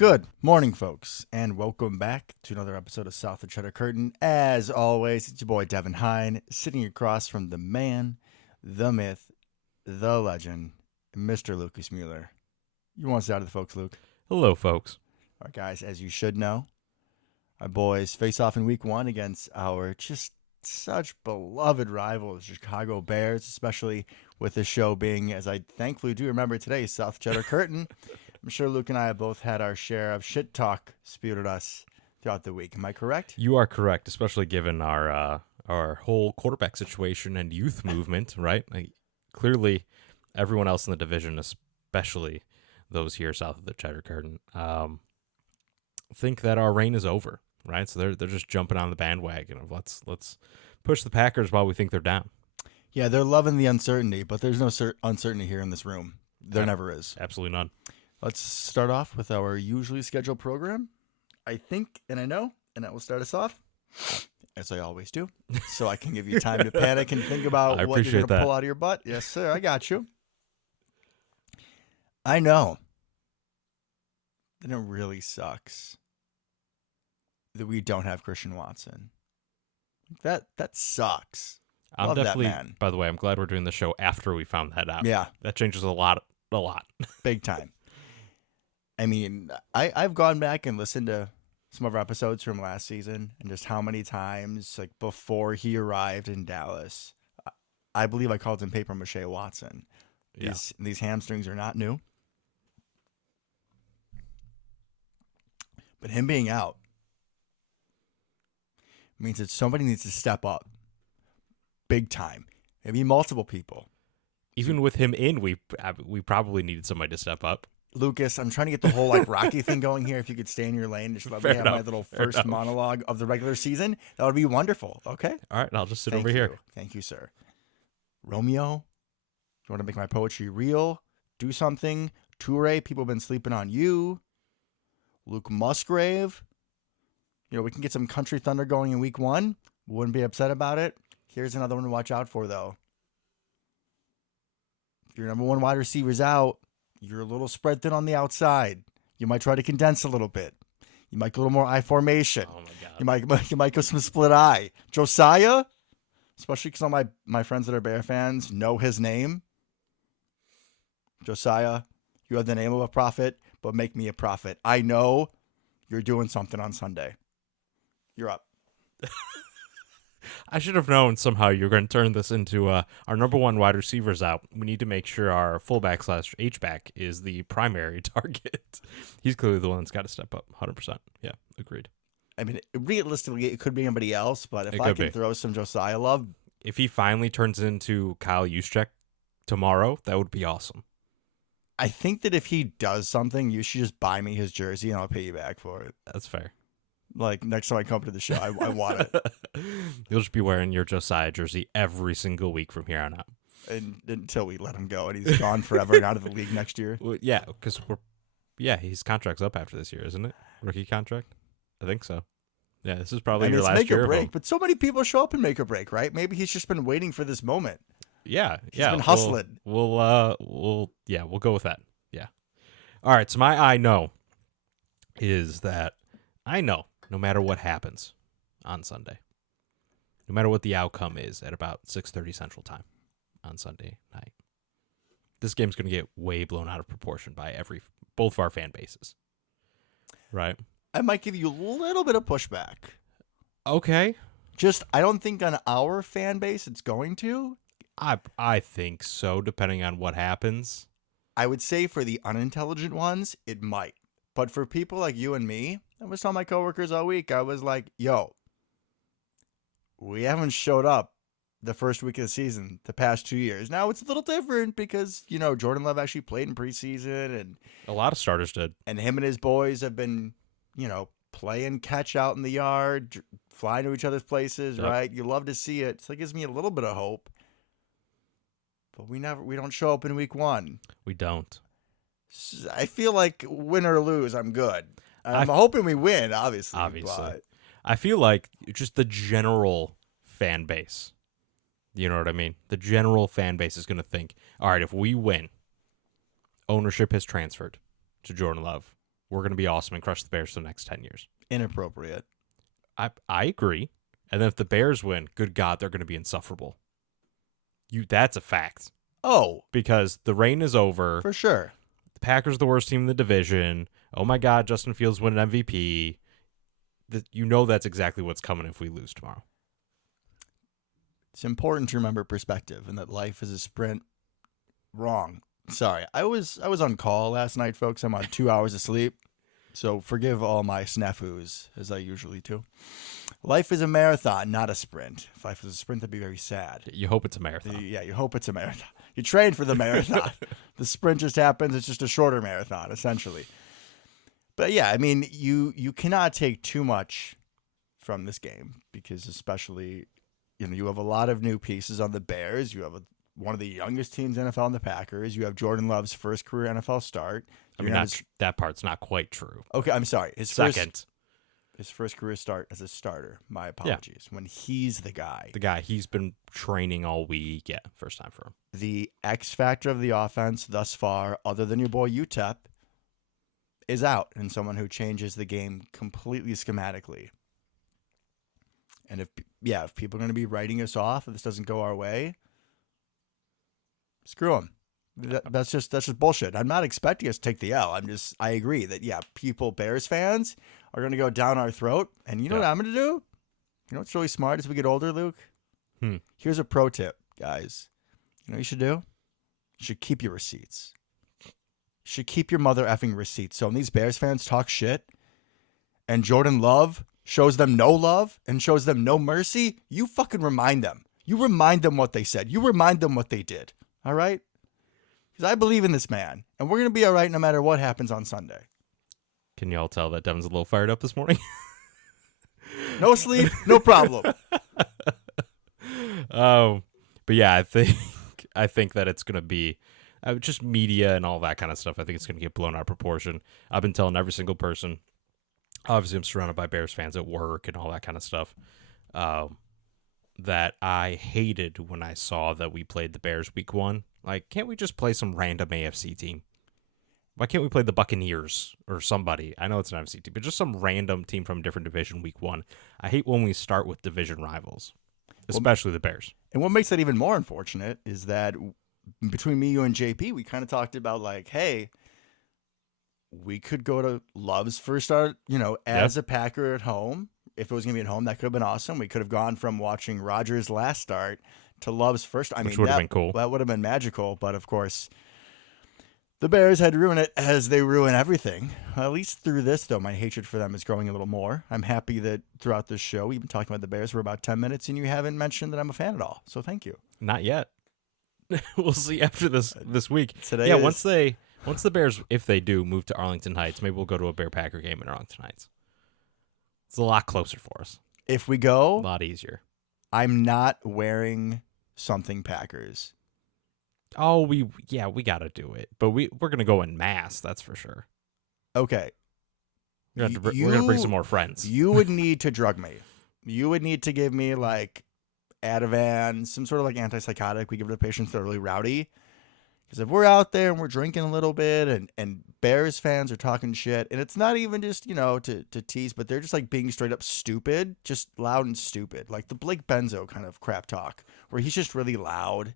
Good morning, folks, and welcome back to another episode of South of Cheddar Curtain. As always, it's your boy Devin Hine, sitting across from the man, the myth, the legend, Mr. Lucas Mueller. You want to say hi to the folks, Luke? Hello, folks. All right, guys, as you should know, our boys face off in week one against our just such beloved rivals, Chicago Bears, especially with the show being, as I thankfully do remember today, South Cheddar Curtain. I'm sure Luke and I have both had our share of shit talk spewed at us throughout the week. Am I correct? You are correct, especially given our whole quarterback situation and youth movement, right? Clearly, everyone else in the division, especially those here south of the Cheddar Curtain, think that our reign is over, right? So they're just jumping on the bandwagon of let's push the Packers while we think they're down. Yeah, they're loving the uncertainty, but there's no uncertainty here in this room. There never is. Absolutely none. Let's start off with our usually scheduled program. I think, and I know, and that will start us off, as I always do, so I can give you time to panic and think about what you're going to pull out of your butt. Yes, sir, I got you. I know that it really sucks that we don't have Christian Watson. That sucks. I'm Love definitely, that man. By the way, I'm glad we're doing the show after we found that out. Yeah. That changes a lot. Big time. I mean, I've gone back and listened to some of our episodes from last season and just how many times, like before he arrived in Dallas, I believe I called him Paper Mache Watson. These hamstrings are not new. But him being out means that somebody needs to step up big time. Maybe multiple people. Even with him in, we probably needed somebody to step up. Lucas, I'm trying to get the whole like Rocky thing going here. If you could stay in your lane, just let me have my little first monologue of the regular season, that would be wonderful. Okay. All right, I'll just sit over here. Thank you, sir. Romeo, you want to make my poetry real? Do something. Toure, people have been sleeping on you. Luke Musgrave, we can get some Country Thunder going in week one. Wouldn't be upset about it. Here's another one to watch out for, though. If your number one wide receiver's out, you're a little spread thin on the outside. You might try to condense a little bit. You might go a little more I formation. Oh my God. You might go some split I. Josiah, especially because all my friends that are Bear fans know his name. Josiah, you have the name of a prophet, but make me a prophet. I know you're doing something on Sunday. You're up. I should have known somehow you were going to turn this into our number one wide receiver's out. We need to make sure our fullback / H-back is the primary target. He's clearly the one that's got to step up. 100%. Yeah, agreed. I mean, realistically, it could be anybody else, but if I can throw some Josiah love. If he finally turns into Kyle Juszczyk tomorrow, that would be awesome. I think that if he does something, you should just buy me his jersey and I'll pay you back for it. That's fair. Like, next time I come to the show, I want it. You'll just be wearing your Josiah jersey every single week from here on out. Until we let him go and he's gone forever and out of the league next year. Well, yeah, because his contract's up after this year, isn't it? Rookie contract? I think so. Yeah, this is probably your last make year. Or break, but so many people show up and make or break, right? Maybe he's just been waiting for this moment. Yeah, he's been hustling. We'll go with that. Yeah. All right. So my I know is that I know no matter what happens on Sunday, no matter what the outcome is at about 6:30 Central Time on Sunday night, this game's going to get way blown out of proportion by both of our fan bases. Right. I might give you a little bit of pushback. Okay. I don't think on our fan base it's going to. I think so, depending on what happens. I would say for the unintelligent ones, it might. But for people like you and me, I was telling my coworkers all week, I was like, yo, we haven't showed up the first week of the season the past 2 years. Now it's a little different because, Jordan Love actually played in preseason. And a lot of starters did. And him and his boys have been, playing catch out in the yard, flying to each other's places, yep. Right? You love to see it. So it gives me a little bit of hope. But we don't show up in week one. We don't. I feel like win or lose, I'm good. I'm hoping we win, obviously. But I feel like just the general fan base, you know what I mean? The general fan base is going to think, all right, if we win, ownership has transferred to Jordan Love. we're going to be awesome and crush the Bears for the next 10 years. Inappropriate. I agree. And then if the Bears win, good God, they're going to be insufferable. That's a fact. Oh, Because the reign is over. for sure. The Packers are the worst team in the division. Oh my God, Justin Fields win an MVP. You know that's exactly what's coming if we lose tomorrow. It's important to remember perspective and that life is a sprint. Wrong. Sorry. I was on call last night, folks. I'm on 2 hours of sleep. So forgive all my snafus, as I usually do. Life is a marathon, not a sprint. If life was a sprint, that'd be very sad. You hope it's a marathon. Yeah, you hope it's a marathon. You train for the marathon. The sprint just happens. It's just a shorter marathon, essentially. But yeah, I mean, you cannot take too much from this game because especially, you have a lot of new pieces on the Bears. You have one of the youngest teams in the NFL in the Packers. You have Jordan Love's first career NFL start. I mean, that part's not quite true. Okay, I'm sorry. His first career start as a starter. My apologies. Yeah. When he's the guy. The guy. He's been training all week. Yeah, first time for him. The X factor of the offense thus far, other than your boy UTEP, is out. And someone who changes the game completely schematically. And if people are going to be writing us off, if this doesn't go our way, screw them. That's just bullshit. I'm not expecting us to take the L. I agree that, Bears fans are going to go down our throat. And you know what I'm going to do? You know what's really smart as we get older, Luke? Here's a pro tip, guys. You know what you should do? You should keep your receipts. You should keep your mother effing receipts. So when these Bears fans talk shit and Jordan Love shows them no love and shows them no mercy, you fucking remind them. You remind them what they said. You remind them what they did. All right? Because I believe in this man, and we're going to be all right no matter what happens on Sunday. Can you all tell that Devin's a little fired up this morning? No sleep, no problem. But yeah, I think that it's going to be just media and all that kind of stuff. I think it's going to get blown out of proportion. I've been telling every single person. Obviously, I'm surrounded by Bears fans at work and all that kind of stuff. That I hated when I saw that we played the Bears week 1. Like, can't we just play some random AFC team? Why can't we play the Buccaneers or somebody? I know it's an AFC team, but just some random team from a different division week 1. I hate when we start with division rivals, especially the Bears. And what makes that even more unfortunate is that between me, you, and JP, we kind of talked about like, hey, we could go to Love's first start, as a Packer at home. If it was going to be at home, that could have been awesome. We could have gone from watching Rodgers' last start to Love's first. Which would have been cool. That would have been magical. But, of course, the Bears had to ruin it as they ruin everything. At least through this, though, my hatred for them is growing a little more. I'm happy that throughout this show, we've been talking about the Bears for about 10 minutes, and you haven't mentioned that I'm a fan at all. So thank you. Not yet. We'll see after this week. Today is... Once the Bears, if they do, move to Arlington Heights, maybe we'll go to a Bear-Packer game in Arlington Heights. It's a lot closer for us. If we go, a lot easier. I'm not wearing something Packers. Oh, we got to do it. But we're going to go in mass, that's for sure. Okay. We're going to bring some more friends. You would need to drug me. You would need to give me like Ativan, some sort of like antipsychotic we give to patients that are really rowdy. Because if we're out there and we're drinking a little bit and Bears fans are talking shit, and it's not even just, to tease, but they're just like being straight up stupid, just loud and stupid. Like the Blake Benzo kind of crap talk where he's just really loud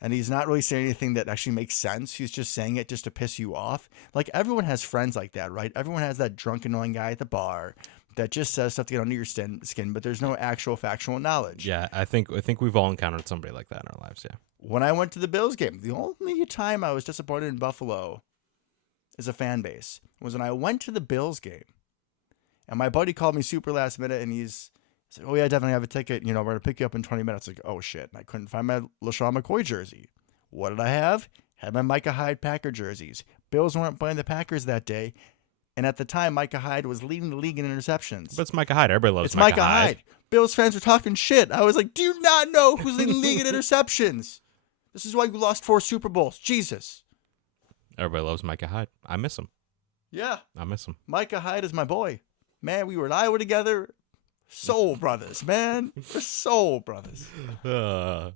and he's not really saying anything that actually makes sense. He's just saying it just to piss you off. Like everyone has friends like that, right? Everyone has that drunk, annoying guy at the bar that just says stuff to get under your skin, but there's no actual factual knowledge. Yeah, I think we've all encountered somebody like that in our lives, yeah. When I went to the Bills game, the only time I was disappointed in Buffalo as a fan base was when I went to the Bills game. And my buddy called me super last minute and he's like, oh yeah, I definitely have a ticket. We're going to pick you up in 20 minutes. Like, oh shit. And I couldn't find my LaShawn McCoy jersey. What did I have? Had my Micah Hyde Packer jerseys. Bills weren't playing the Packers that day. And at the time, Micah Hyde was leading the league in interceptions. But it's Micah Hyde. Everybody loves it's Micah Hyde. Bills fans are talking shit. I was like, do you not know who's leading the league in interceptions? This is why you lost 4 Super Bowls. Jesus. Everybody loves Micah Hyde. I miss him. Yeah. I miss him. Micah Hyde is my boy. Man, we were in Iowa together. Soul brothers, man. We're soul brothers. All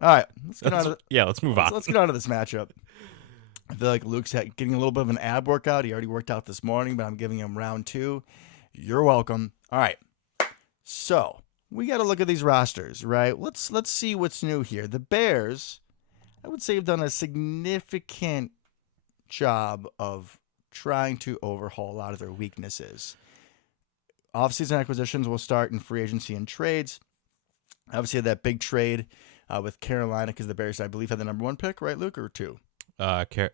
right. Let's move on. Let's get on to this matchup. I feel like Luke's getting a little bit of an ab workout. He already worked out this morning, but I'm giving him round 2. You're welcome. All right. So we got to look at these rosters, right? Let's see what's new here. The Bears, I would say, have done a significant job of trying to overhaul a lot of their weaknesses. Offseason acquisitions will start in free agency and trades. Obviously, had that big trade with Carolina because the Bears, I believe, had the number 1 pick, right, Luke, or 2? The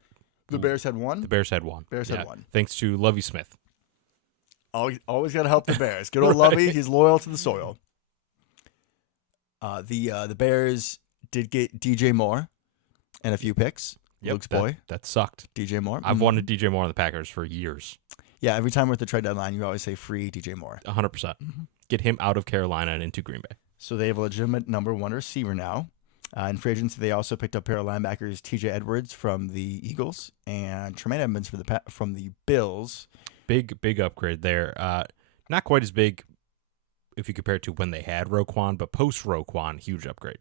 Bears had 1? The Bears had 1. Bears had 1. Thanks to Lovie Smith. Always got to help the Bears. Good old Lovey. He's loyal to the soil. The Bears did get DJ Moore and a few picks. Yep, Luke's boy. That sucked. DJ Moore. I've wanted DJ Moore on the Packers for years. Yeah, every time we're at the trade deadline, you always say free DJ Moore. 100%. Get him out of Carolina and into Green Bay. So they have a legitimate number 1 receiver now. In free agency, they also picked up pair of linebackers TJ Edwards from the Eagles and Tremaine Edmonds from the Bills. Big upgrade there. Not quite as big if you compare it to when they had Roquan, but post Roquan, huge upgrade.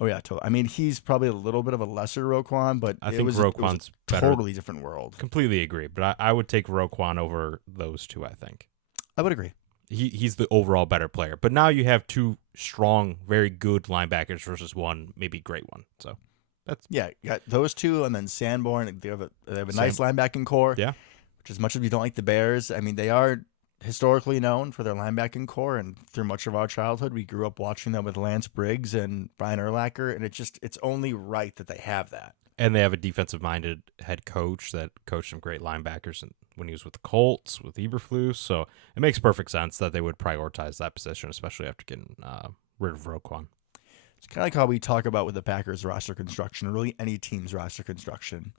Oh, yeah, totally. I mean, he's probably a little bit of a lesser Roquan, but I think it Roquan's was a better. totally different world. Completely agree, but I would take Roquan over those two, I think. I would agree. He's the overall better player. But now you have 2 strong, very good linebackers versus 1 maybe great one. So that's you got those 2, and then Sanborn. They have a nice linebacking core. Yeah. Which, as much as we don't like the Bears, I mean, they are historically known for their linebacking core, and through much of our childhood, we grew up watching them with Lance Briggs and Brian Urlacher, and it's only right that they have that. And they have a defensive-minded head coach that coached some great linebackers when he was with the Colts, with Eberflus. So it makes perfect sense that they would prioritize that position, especially after getting rid of Roquan. It's kind of like how we talk about with the Packers roster construction, or really any team's roster construction.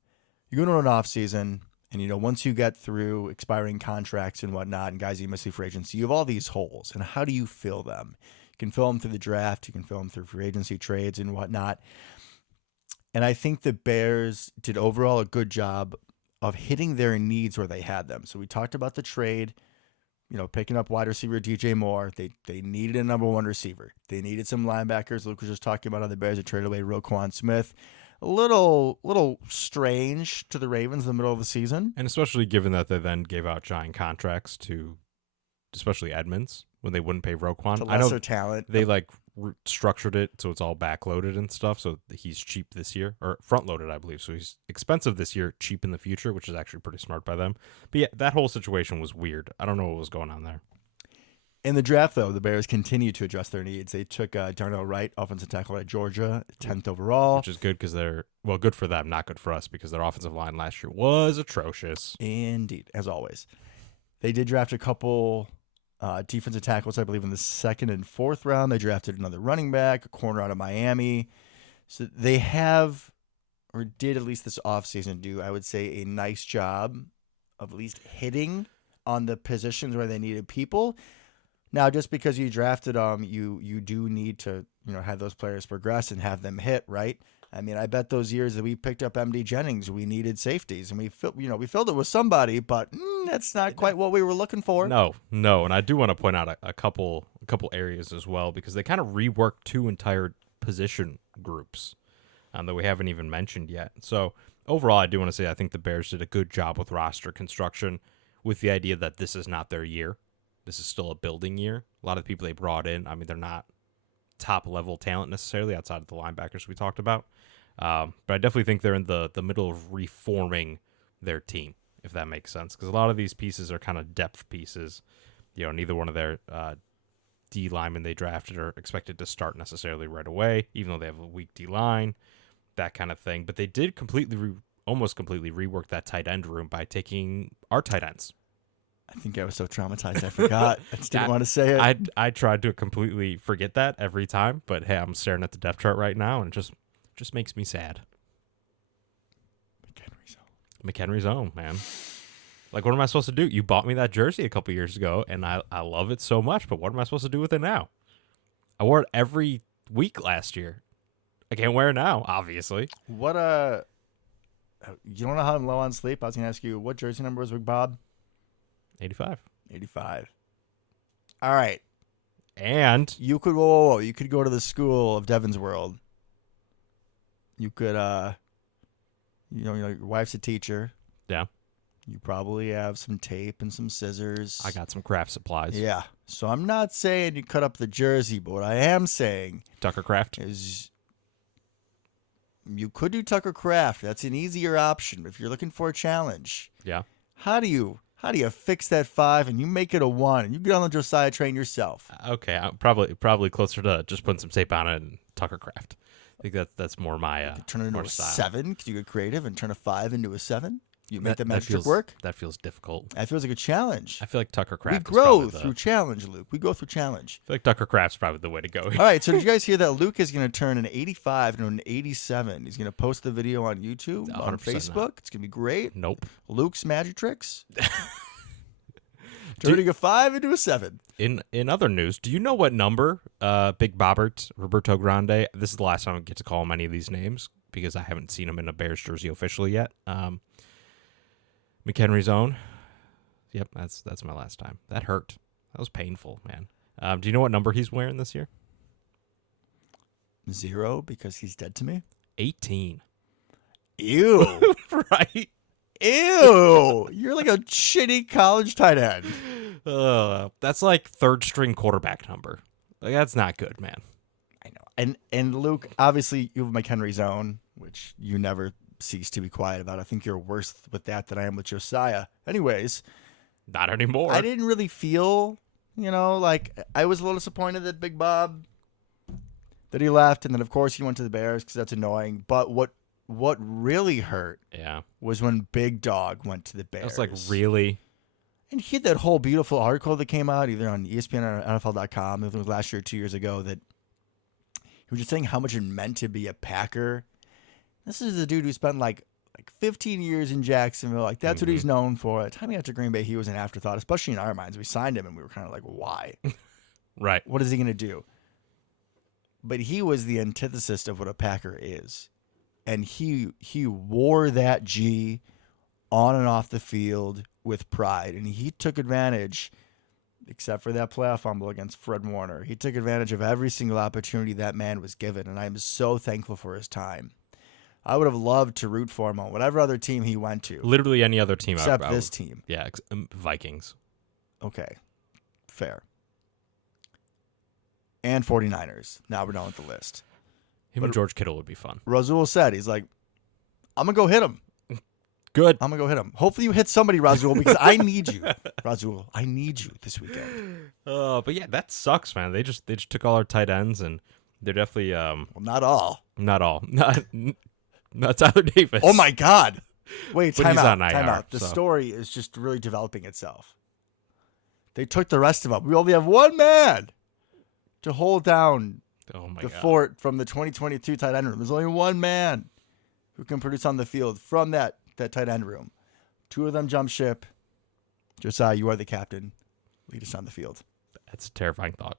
You go into an offseason, and, once you get through expiring contracts and whatnot, and guys you miss free agency, you have all these holes. And how do you fill them? You can fill them through the draft. You can fill them through free agency trades and whatnot. And I think the Bears did overall a good job of hitting their needs where they had them. So we talked about the trade, picking up wide receiver DJ Moore. They needed a number 1 receiver. They needed some linebackers. Luke was just talking about how the Bears had traded away Roquan Smith. A little strange to the Ravens in the middle of the season. And especially given that they then gave out giant contracts to, especially Edmonds, when they wouldn't pay Roquan. To lesser talent. They structured it so it's all backloaded and stuff, so he's cheap this year, or front-loaded, I believe. So he's expensive this year, cheap in the future, which is actually pretty smart by them. But yeah, that whole situation was weird. I don't know what was going on there. In the draft, though, the Bears continued to address their needs. They took Darnell Wright, offensive tackle at Georgia, 10th overall. Which is good because good for them, not good for us, because their offensive line last year was atrocious. Indeed, as always. They did draft a couple defensive tackles, I believe, in the 2nd and 4th round. They drafted another running back, a corner out of Miami. So they have, or did at least this offseason do, I would say, a nice job of at least hitting on the positions where they needed people. Now, just because you drafted them, you do need to have those players progress and have them hit, right? I mean, I bet those years that we picked up MD Jennings, we needed safeties, and we filled it with somebody, but that's not quite what we were looking for. No, and I do want to point out a couple areas as well, because they kind of reworked 2 entire position groups that we haven't even mentioned yet. So overall, I do want to say I think the Bears did a good job with roster construction, with the idea that this is not their year. This is still a building year. A lot of the people they brought in, I mean, they're not top-level talent necessarily outside of the linebackers we talked about. But I definitely think they're in the middle of reforming their team, if that makes sense. Because a lot of these pieces are kind of depth pieces. Neither one of their D linemen they drafted are expected to start necessarily right away, even though they have a weak D line, that kind of thing. But they did almost completely rework that tight end room by taking our tight ends. I think I was so traumatized I forgot. I just didn't want to say it. I tried to completely forget that every time, but hey, I'm staring at the depth chart right now, and it just makes me sad. McHenry's home, man. Like, what am I supposed to do? You bought me that jersey a couple years ago, and I love it so much, but what am I supposed to do with it now? I wore it every week last year. I can't wear it now, obviously. What you don't know how I'm low on sleep? I was going to ask you, what jersey number was Big Bob? 85. 85. All right. And you could whoa. You could go to the school of Devon's World. You could your wife's a teacher. Yeah. You probably have some tape and some scissors. I got some craft supplies. Yeah. So I'm not saying you cut up the jersey, but what I am saying Tucker Craft. is you could do Tucker Craft. That's an easier option. If you're looking for a challenge, Yeah. how do you fix that 5 and you make it a 1 and you get on the Josiah train yourself? Okay. I'm probably closer to just putting some tape on it and Tucker Craft. I think that's more my Turn it into more a style. 7 because you get creative and turn a 5 into a 7. You make the That magic trick feels, work. That feels difficult. That feels like a challenge. I feel like Tucker We Craft. grow is through challenge, Luke. We go through challenge. I feel like Tucker Craft's probably the way to go. All right, so did you guys hear that Luke is going to turn an 85 into an 87? He's going to post the video on YouTube, on 100% Facebook. not. It's going to be great. Nope. Luke's magic tricks. Turning a 5 into a 7. In other news, do you know what number Big Bobbert, Roberto Grande, this is the last time I get to call him any of these names because I haven't seen him in a Bears jersey officially yet. McHenry's own. Yep, that's my last time. That hurt. That was painful, man. Do you know what number he's wearing this year? 0 because he's dead to me. 18. Ew. Right? Ew. You're like a shitty college tight end. That's like third string quarterback number. Like, that's not good, man. I know. And Luke, obviously you have McHenry's own, which you never cease to be quiet about. I think you're worse with that than I am with Josiah. Anyways, Not anymore. I didn't really feel, like I was a little disappointed that Big Bob, that he left. And then, of course, he went to the Bears because that's annoying. But what really hurt Yeah. was when Big Dog went to the I Bears. was like, really? And he had that whole beautiful article that came out either on ESPN or NFL.com. It was last year or 2 years ago that he was just saying how much it meant to be a Packer. This is the dude who spent like 15 years in Jacksonville. Like, that's what he's known for. By the time he got to Green Bay, he was an afterthought, especially in our minds. We signed him, and we were kind of like, why? Right. What is he going to do? But he was the antithesis of what a Packer is. And he wore that G on and off the field with pride. And he took advantage, except for that playoff fumble against Fred Warner. He took advantage of every single opportunity that man was given. And I'm so thankful for his time. I would have loved to root for him on whatever other team he went to. Literally any other team. Except this team. Yeah, Vikings. Okay. Fair. And 49ers. Now we're done with the list. Him and George Kittle would be fun. Razul said, he's like, I'm going to go hit him. Good. I'm going to go hit him. Hopefully you hit somebody, Razul, because I need you. Razul, I need you this weekend. But yeah, that sucks, man. They just took all our tight ends, and they're definitely Well, not all. not all. Not Tyler Davis. Oh, my God. Wait, But time he's out. on Time IR, out. The so. story is just really developing itself. They took the rest of them. We only have one man to hold down Oh my the god. fort from the 2022 tight end room. There's only one man who can produce on the field from that tight end room. 2 of them jump ship. Josiah, you are the captain. Lead us on the field. That's a terrifying thought.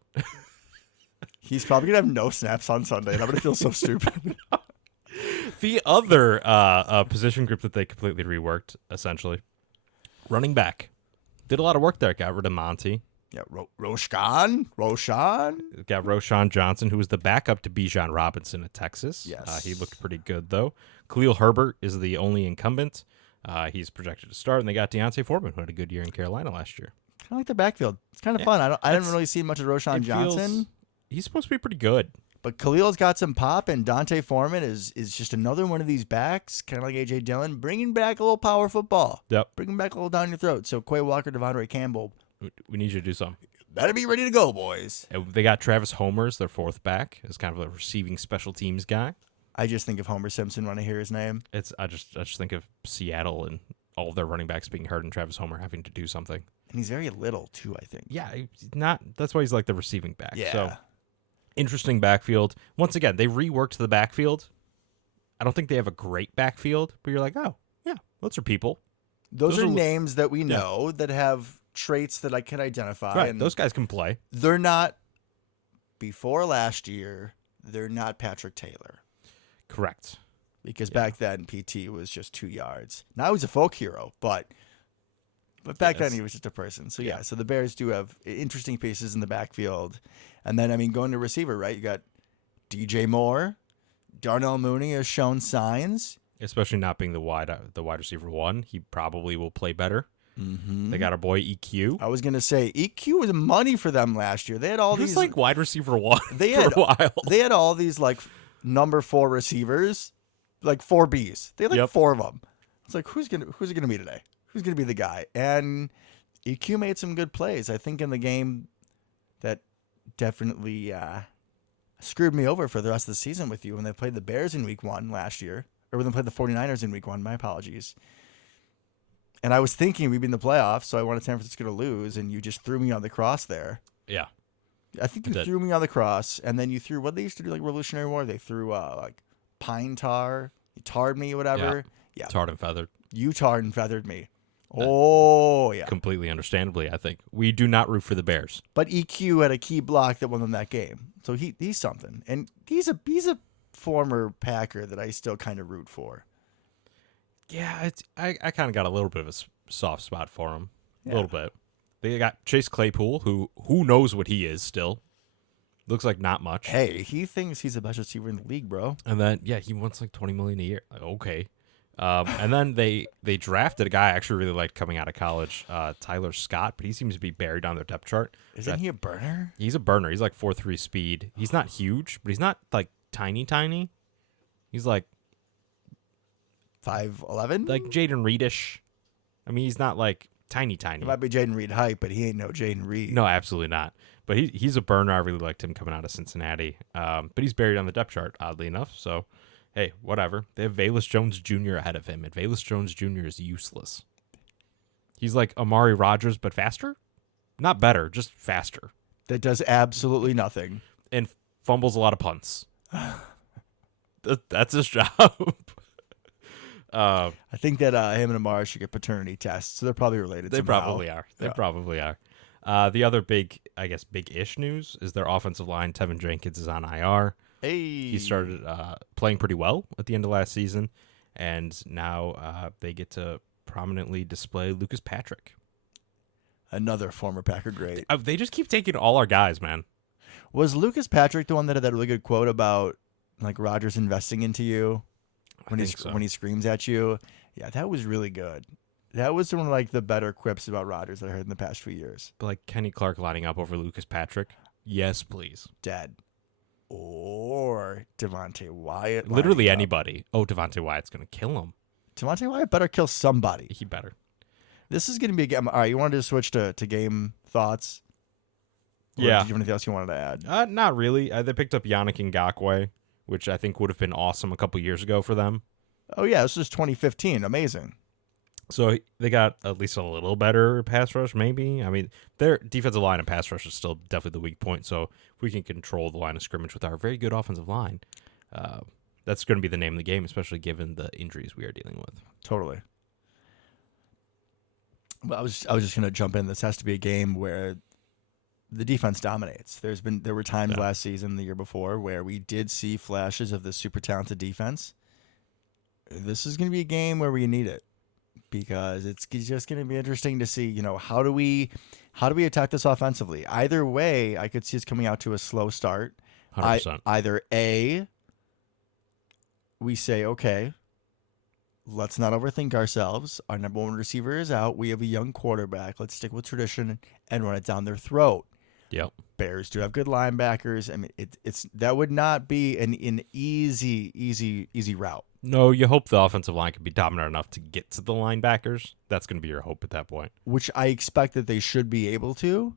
He's probably going to have no snaps on Sunday, and I'm going to feel so stupid. The other position group that they completely reworked, essentially, running back, did a lot of work there. Got rid of Monty. Yeah, Roshan? Got Roshan Johnson, who was the backup to Bijan Robinson at Texas. Yes. He looked pretty good, though. Khalil Herbert is the only incumbent. He's projected to start, and they got Deontay Foreman, who had a good year in Carolina last year. Kind of like the backfield. It's kind of fun. I didn't really see much of Roshan Johnson. He's supposed to be pretty good. But Khalil's got some pop, and Dante Foreman is just another one of these backs, kind of like A.J. Dillon, bringing back a little power football. Yep. Bringing back a little down your throat. So Quay Walker, Devondre Campbell, We need you to do something. better be ready to go, boys. And they got Travis Homer as their fourth back, as kind of a receiving special teams guy. I just think of Homer Simpson when I hear his name. I just think of Seattle and all of their running backs being hurt and Travis Homer having to do something. And he's very little, too, I think. Yeah, that's why he's like the receiving back. Yeah. So interesting backfield. Once again, they reworked the backfield. I don't think they have a great backfield, but you're like, oh, yeah, those are people. Those are are- names that we know that have traits that I can identify. Right, And those guys can play. they're not, before last year, they're not Patrick Taylor. Correct. Because Yeah. back then, PT was just 2 yards. Now he's a folk hero, but back then Yes. he was just a person. So, yeah, Yeah. so the Bears do have interesting pieces in the backfield. And then, I mean, going to receiver, right? You got DJ Moore. Darnell Mooney has shown signs. especially not being the wide receiver one. He probably will play better. Mm-hmm. They got our boy EQ. I was gonna say EQ was money for them last year. They had all He these was like wide receiver one They for had a while. they had all these like number 4 receivers, like 4Bs. They had like Yep. 4 of them. It's like who's it gonna be today? Who's gonna be the guy? And EQ made some good plays. I think in the game that definitely screwed me over for the rest of the season with you when they played the Bears in week 1 last year, or when they played the 49ers in week 1. My apologies. And I was thinking we'd be in the playoffs, so I wanted San Francisco to lose, and you just threw me on the cross there. Yeah. I think you did. threw me on the cross, and then you threw what they used to do, like Revolutionary War. They threw like pine tar. You tarred me or whatever. Yeah. Tarred and feathered. You tarred and feathered me. Oh, yeah. Completely understandably, I think. We do not root for the Bears. But EQ had a key block that won them that game. So he's something. And he's a former Packer that I still kind of root for. Yeah, I kind of got a little bit of a soft spot for him. Yeah. A little bit. They got Chase Claypool, who knows what he is still. Looks like not much. Hey, he thinks he's the best receiver in the league, bro. And then, yeah, he wants like $20 million a year. Like, okay. And then they drafted a guy I actually really liked coming out of college, Tyler Scott, but he seems to be buried on their depth chart. Isn't he a burner? He's a burner. He's like 4.3 speed. He's not huge, but he's not like tiny. He's like 5'11"? like Jaden Reed-ish. I mean, he's not like tiny. It might be Jaden Reed hype, but he ain't no Jaden Reed. No, absolutely not. But he's a burner. I really liked him coming out of Cincinnati. But he's buried on the depth chart, oddly enough. So, hey, whatever. They have Velus Jones Jr. ahead of him, and Velus Jones Jr. is useless. He's like Amari Rodgers, but faster? Not better, just faster. That does absolutely nothing. And fumbles a lot of punts. That's his job. I think that him and Amari should get paternity tests, so they're probably related. They somehow. probably are. They Yeah. probably are. The other big-ish news is their offensive line. Tevin Jenkins is on IR. Hey, He started playing pretty well at the end of last season, and now they get to prominently display Lucas Patrick. Another former Packer great. They just keep taking all our guys, man. Was Lucas Patrick the one that had that really good quote about like Rodgers investing into you when I think so. when he screams at you? Yeah, that was really good. That was one of like the better quips about Rodgers that I heard in the past few years. But like Kenny Clark lining up over Lucas Patrick. Yes, please. Dead. Or Devontae Wyatt. Literally lining up. anybody. Oh, Devontae Wyatt's going to kill him. Devontae Wyatt better kill somebody. He better. This is going to be a game. All right, you wanted to switch to game thoughts? Or Yeah. Did you have anything else you wanted to add? Not really. They picked up Yannick Ngakoue, which I think would have been awesome a couple years ago for them. Oh, yeah, this is 2015. Amazing. So they got at least a little better pass rush, maybe. I mean, their defensive line and pass rush is still definitely the weak point. So if we can control the line of scrimmage with our very good offensive line, that's going to be the name of the game, especially given the injuries we are dealing with. Totally. Well, I was just gonna jump in. This has to be a game where the defense dominates. There were times last season, the year before, where we did see flashes of the super talented defense. This is gonna be a game where we need it because it's just gonna be interesting to see. How do we attack this offensively? Either way, I could see us coming out to a slow start. 100%. Either A, we say, okay, let's not overthink ourselves. Our number one receiver is out. We have a young quarterback. Let's stick with tradition and run it down their throat. Yep. Bears do have good linebackers. I mean, that would not be an easy route. No, you hope the offensive line can be dominant enough to get to the linebackers. That's going to be your hope at that point. Which I expect that they should be able to.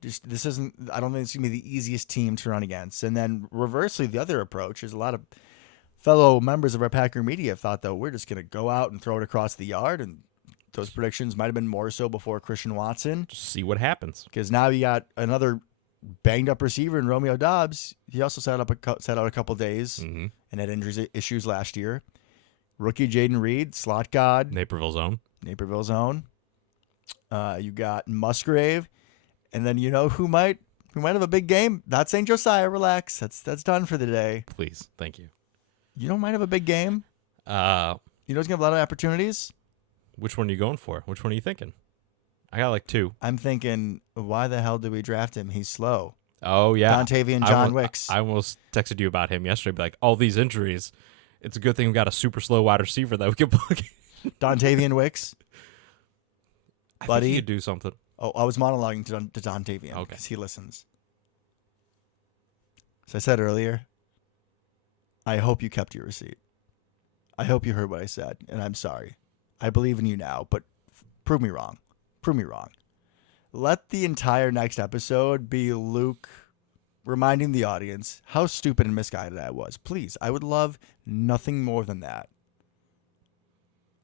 This isn't. I don't think it's gonna be the easiest team to run against. And then reversely, the other approach is a lot of fellow members of our Packer media thought that we're just gonna go out and throw it across the yard, and those predictions might have been more so before Christian Watson, Just see what happens. because now you got another banged up receiver in Romeo Dobbs. He also sat out a couple days Mm-hmm. and had injury issues last year. Rookie Jaden Reed, slot god, Naperville zone. Naperville zone. You got Musgrave, and then who might have a big game. Not St. Josiah. Relax. That's done for the day. Please. Thank you. Might have a big game. He's gonna have a lot of opportunities. Which one are you going for? Which one are you thinking? I got like two. I'm thinking, why the hell did we draft him? He's slow. Oh, yeah. Dontavian John Wicks. I almost texted you about him yesterday. Be like, all these injuries. It's a good thing we got a super slow wide receiver that we can plug. Dontavian Wicks. I Buddy. think he could do something. Oh, I was monologuing to Dontavian Okay. because he listens. As I said earlier, I hope you kept your receipt. I hope you heard what I said, and I'm sorry. I believe in you now, but prove me wrong. Prove me wrong. Let the entire next episode be Luke reminding the audience how stupid and misguided I was. Please, I would love nothing more than that.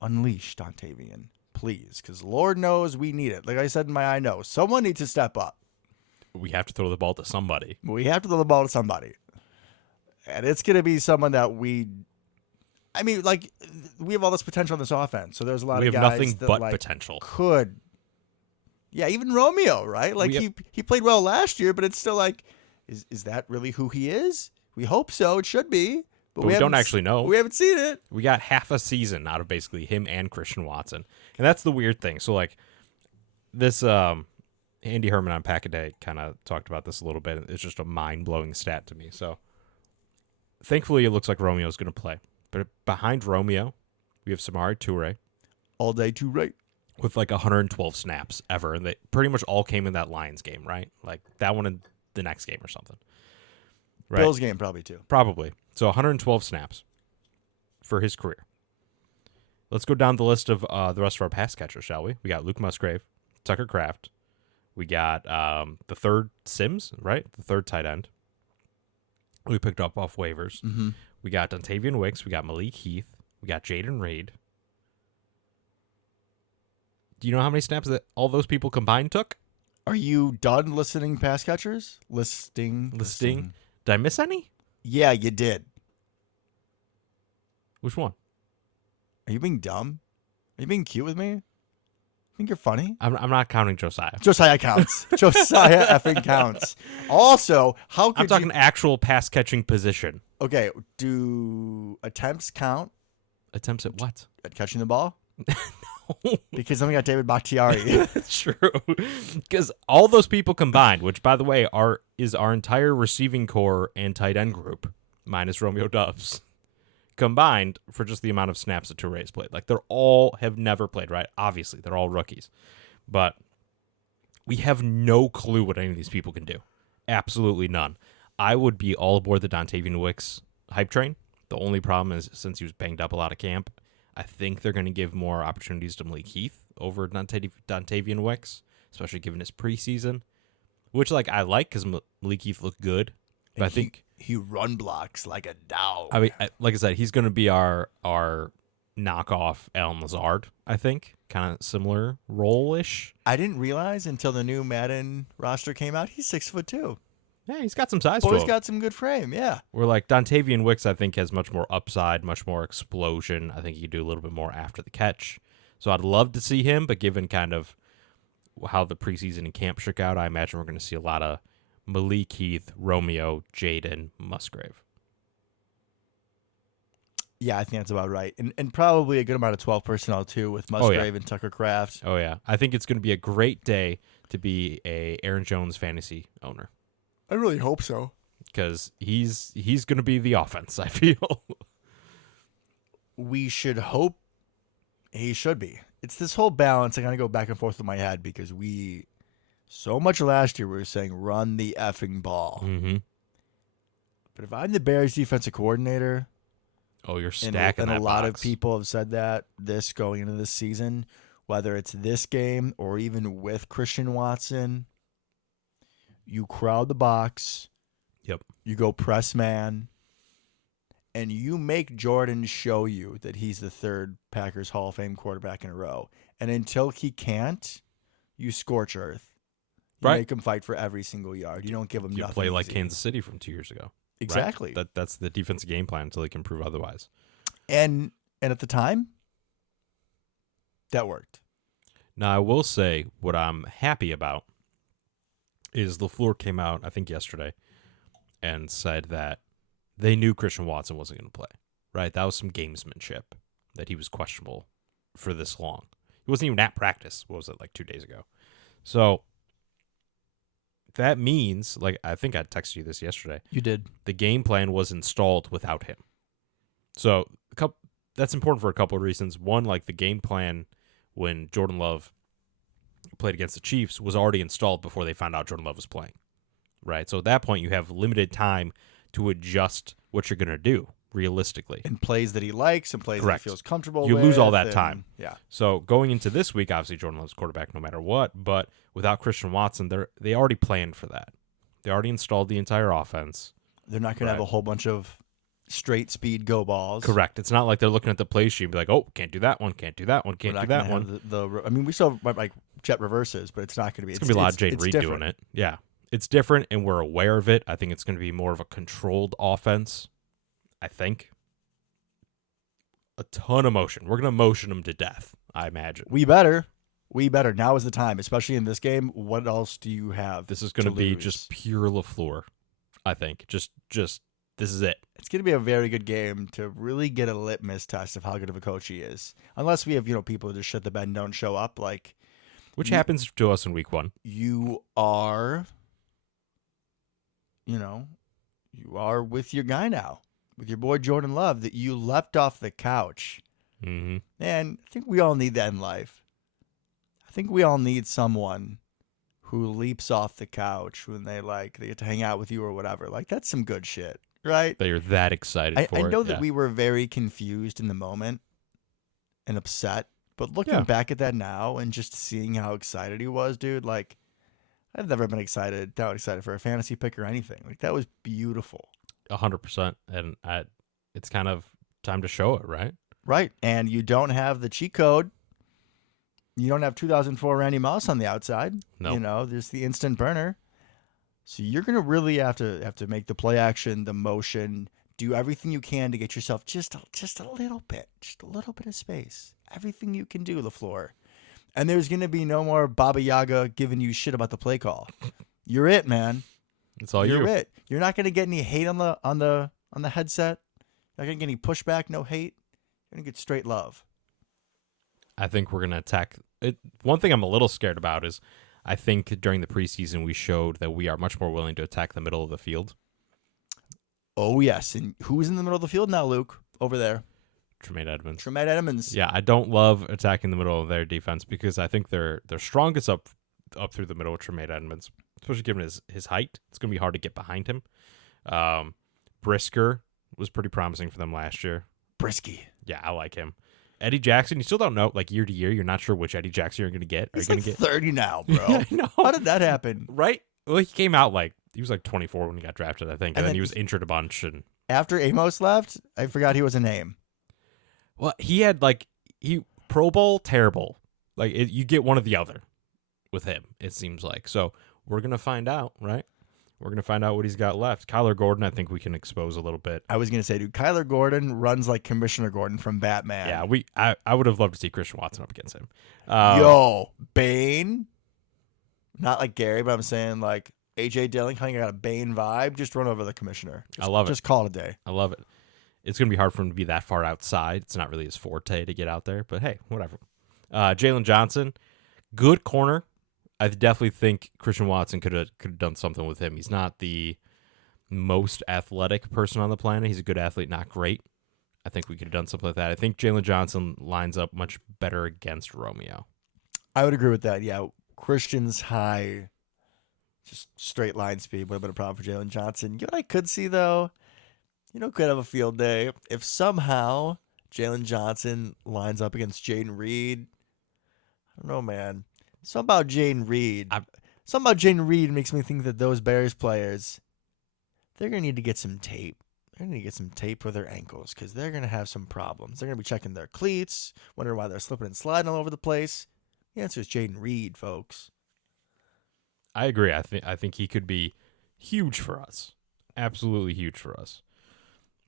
Unleash Dontavian, please, because Lord knows we need it. Like I said in my I know, someone needs to step up. We have to throw the ball to somebody. We have to throw the ball to somebody. And it's going to be someone that we have all this potential in this offense. So there's a lot We of have guys nothing that but like, potential. could. Yeah, even Romeo, right? Like he played well last year, but it's still like, is that really who he is? We hope so. It should be. But we don't actually know. We haven't seen it. We got half a season out of basically him and Christian Watson. And that's the weird thing. So, like, this Andy Herman on Pack-A-Day kind of talked about this a little bit. It's just a mind-blowing stat to me. So, thankfully, it looks like Romeo's going to play. But behind Romeo, we have Samari Toure. All day too right. With, like, 112 snaps ever. And they pretty much all came in that Lions game, right? Like, that one in the next game or something. Right? Bills game probably too. Probably. So 112 snaps for his career. Let's go down the list of the rest of our pass catchers, shall we? We got Luke Musgrave, Tucker Kraft. We got the third Sims, right? The third tight end. We picked up off waivers. Mm-hmm. We got Dontavian Wicks. We got Malik Heath. We got Jaden Reed. Do you know how many snaps that all those people combined took? Are you done listening pass catchers? Listing. Did I miss any? Yeah, you did. Which one? Are you being dumb? Are you being cute with me? Think you're funny? I'm not counting Josiah. Josiah counts. Josiah effing counts. Also, how could I'm talking actual pass catching position. Okay, do attempts count Attempts at what? at catching the ball? Because then we got David Bakhtiari. That's true. Because all those people combined, which by the way is our entire receiving core and tight end group, minus Romeo Doubs, combined for just the amount of snaps that Toure's played. Like they're all have never played, right? Obviously, they're all rookies. But we have no clue what any of these people can do. Absolutely none. I would be all aboard the Dontavian Wicks hype train. The only problem is since he was banged up a lot of camp, I think they're going to give more opportunities to Malik Heath over Dontavian Wicks, especially given his preseason, which like I like because Malik Heath looked good. But I think he run blocks like a dog. I mean, like I said, he's going to be our knockoff Alan Lazard. I think kind of similar role-ish. I didn't realize until the new Madden roster came out, he's 6'2". Yeah, he's got some size to Boy's him. got some good frame, yeah. Where like Dontavian Wicks, I think, has much more upside, much more explosion. I think he could do a little bit more after the catch. So I'd love to see him, but given kind of how the preseason and camp shook out, I imagine we're going to see a lot of Malik Heath, Romeo, Jaden, Musgrave. Yeah, I think that's about right. And probably a good amount of 12 personnel, too, with Musgrave and Tucker Kraft. Oh, yeah. I think it's going to be a great day to be a Aaron Jones fantasy owner. I really hope so. Because he's going to be the offense, I feel. We should hope he should be. It's this whole balance. I got to go back and forth in my head because so much last year we were saying run the effing ball. Mm-hmm. But if I'm the Bears defensive coordinator, oh, you're stacking and that a lot box. of people have said that this going into this season, whether it's this game or even with Christian Watson, you crowd the box. Yep. You go press man. And you make Jordan show you that he's the third Packers Hall of Fame quarterback in a row. And until he can't, you scorch earth. You Right. make him fight for every single yard. You don't give him You nothing play like easy. Kansas City from 2 years ago. Exactly. Right? That's the defensive game plan until they can prove otherwise. And at the time, that worked. Now, I will say what I'm happy about is LaFleur came out, I think yesterday, and said that they knew Christian Watson wasn't going to play, right? That was some gamesmanship, that he was questionable for this long. He wasn't even at practice. What was it, like 2 days ago? So that means, like I think I texted you this yesterday, You did. the game plan was installed without him. So that's important for a couple of reasons. One, like the game plan when Jordan Love played against the Chiefs was already installed before they found out Jordan Love was playing, right? So at that point, you have limited time to adjust what you're going to do realistically. And plays that he likes and plays Correct. that he feels comfortable You with. lose all that time. Yeah. So going into this week, obviously Jordan Love's quarterback no matter what, but without Christian Watson, they already planned for that. They already installed the entire offense. They're not going to have a whole bunch of straight speed go balls. Correct. It's not like they're looking at the play sheet and be like, oh, can't do that one, can't do that one, can't do that one. I mean, we saw like jet reverses, but it's not going to be. It's going to be a lot of Jaden Reed doing it. Yeah. It's different, and we're aware of it. I think it's going to be more of a controlled offense, I think. A ton of motion. We're going to motion them to death, I imagine. We better. Now is the time, especially in this game. What else do you have? This is going to be just pure LaFleur, I think. Just this is it. It's going to be a very good game to really get a litmus test of how good of a coach he is. Unless we have, people who just shit the bed and don't show up, which happens to us in week 1. You are, you are with your guy now, with your boy Jordan Love, that you left off the couch. Mm-hmm. And I think we all need that in life. I think we all need someone who leaps off the couch when they get to hang out with you or whatever. That's some good shit, right? That you're that excited for. I know that we were very confused in the moment and upset, but looking back at that now and just seeing how excited he was, dude, I've never been that excited for a fantasy pick or anything. That was beautiful. 100%. And it's kind of time to show it, right? Right. And you don't have the cheat code. You don't have 2004 Randy Moss on the outside. No. There's the instant burner. So you're going to really have to make the play action, the motion, do everything you can to get yourself just a little bit of space. Everything you can do, LaFleur. And there's going to be no more Baba Yaga giving you shit about the play call. You're it, man. It's all You're it. You're not going to get any hate on the headset. You're not going to get any pushback, no hate. You're going to get straight love. I think we're going to attack it. One thing I'm a little scared about is I think during the preseason we showed that we are much more willing to attack the middle of the field. Oh, yes. And who's in the middle of the field now, Luke? Over there. Tremaine Edmonds. Yeah, I don't love attacking the middle of their defense because I think they're strongest up through the middle of Tremaine Edmonds, especially given his height. It's going to be hard to get behind him. Brisker was pretty promising for them last year. Brisky. Yeah, I like him. Eddie Jackson, you still don't know, year to year, you're not sure which Eddie Jackson you're going to get. He's 30 now, bro. I know. How did that happen? Right? Well, he came out he was 24 when he got drafted, I think, and then he was injured a bunch. And after Amos left, I forgot he was a name. Well, he had Pro Bowl, terrible. You get one or the other with him, it seems like. So we're going to find out, right? We're going to find out what he's got left. Kyler Gordon, I think we can expose a little bit. I was going to say, dude, Kyler Gordon runs like Commissioner Gordon from Batman. Yeah, I would have loved to see Christian Watson up against him. Bane. Not like Gary, but I'm saying AJ Dillon kind of got a Bane vibe. Just run over the Commissioner. I love it. Just call it a day. I love it. It's going to be hard for him to be that far outside. It's not really his forte to get out there, but hey, whatever. Jalen Johnson, good corner. I definitely think Christian Watson could have done something with him. He's not the most athletic person on the planet. He's a good athlete, not great. I think we could have done something like that. I think Jalen Johnson lines up much better against Romeo. I would agree with that. Yeah, Christian's high, just straight line speed would have been a problem for Jalen Johnson. You know what I could see, though? Could have a field day if somehow Jalen Johnson lines up against Jaden Reed. I don't know, man. Something about Jaden Reed makes me think that those Bears players, they're going to need to get some tape. They're going to get some tape for their ankles because they're going to have some problems. They're going to be checking their cleats, wondering why they're slipping and sliding all over the place. The answer is Jaden Reed, folks. I agree. I think he could be huge for us. Absolutely huge for us.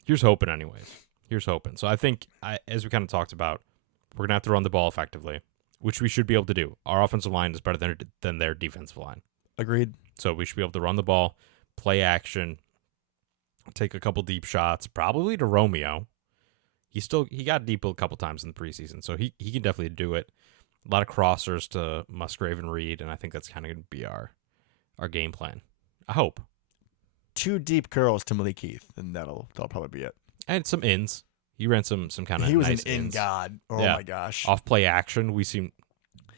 Here's hoping, anyways. Here's hoping. So I think, as we kind of talked about, we're going to have to run the ball effectively, which we should be able to do. Our offensive line is better than their defensive line. Agreed. So we should be able to run the ball, play action, take a couple deep shots, probably to Romeo. He got deep a couple times in the preseason, so he can definitely do it. A lot of crossers to Musgrave and Reed, and I think that's kind of going to be our game plan. I hope. 2 deep curls to Malik Heath, and that'll probably be it. And some ins. He ran some kind of He was nice an in ins. god. Oh Yeah. my gosh. Off play action.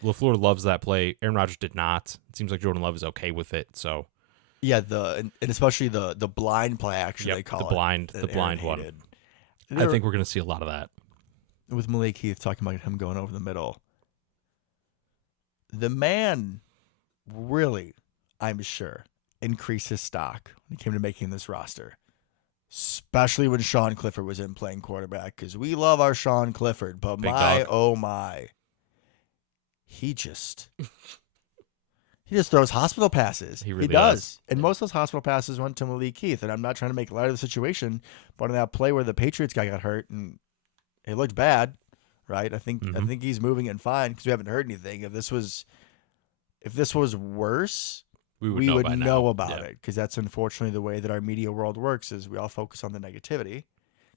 LaFleur loves that play. Aaron Rodgers did not. It seems like Jordan Love is okay with it. So Yeah, and especially the blind play action yep, they call the it. blind that Aaron one. hated. I think we're gonna see a lot of that. With Malik Heath talking about him going over the middle. The man really, I'm sure, increased his stock when he came to making this roster. Especially when Sean Clifford was in playing quarterback, because we love our Sean Clifford, but Big my dog. oh my, he just throws hospital passes. He really does. And most of those hospital passes went to Malik Heath. And I'm not trying to make light of the situation, but in that play where the Patriots guy got hurt and it looked bad, right? I think he's moving in fine because we haven't heard anything. If this was worse, We we would know about Yeah. it, because that's unfortunately the way that our media world works. Is we all focus on the negativity,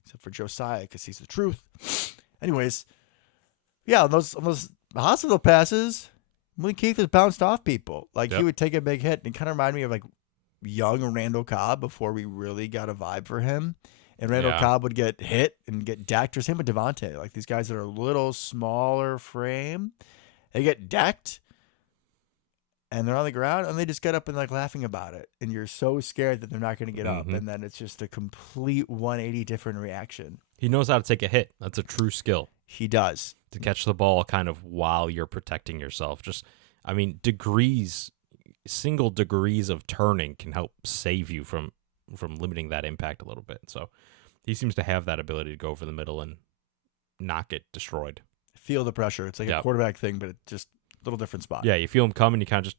except for Josiah because he's the truth. Anyways, yeah, on those hospital passes, Malik Keith has bounced off people. Like Yep. he would take a big hit, and it kind of reminded me of like young Randall Cobb before we really got a vibe for him. And Randall Yeah. Cobb would get hit and get decked, or same with Devontae. Like these guys that are a little smaller frame, they get decked and they're on the ground and they just get up and like laughing about it. And you're so scared that they're not going to get up. Mhm. And then it's just a complete 180 different reaction. He knows how to take a hit. That's a true skill. He does. To catch the ball kind of while you're protecting yourself. Single degrees of turning can help save you from limiting that impact a little bit. So he seems to have that ability to go over the middle and not get destroyed. Feel the pressure. It's like a quarterback thing, but it's just a little different spot. Yeah, you feel him coming, you kind of just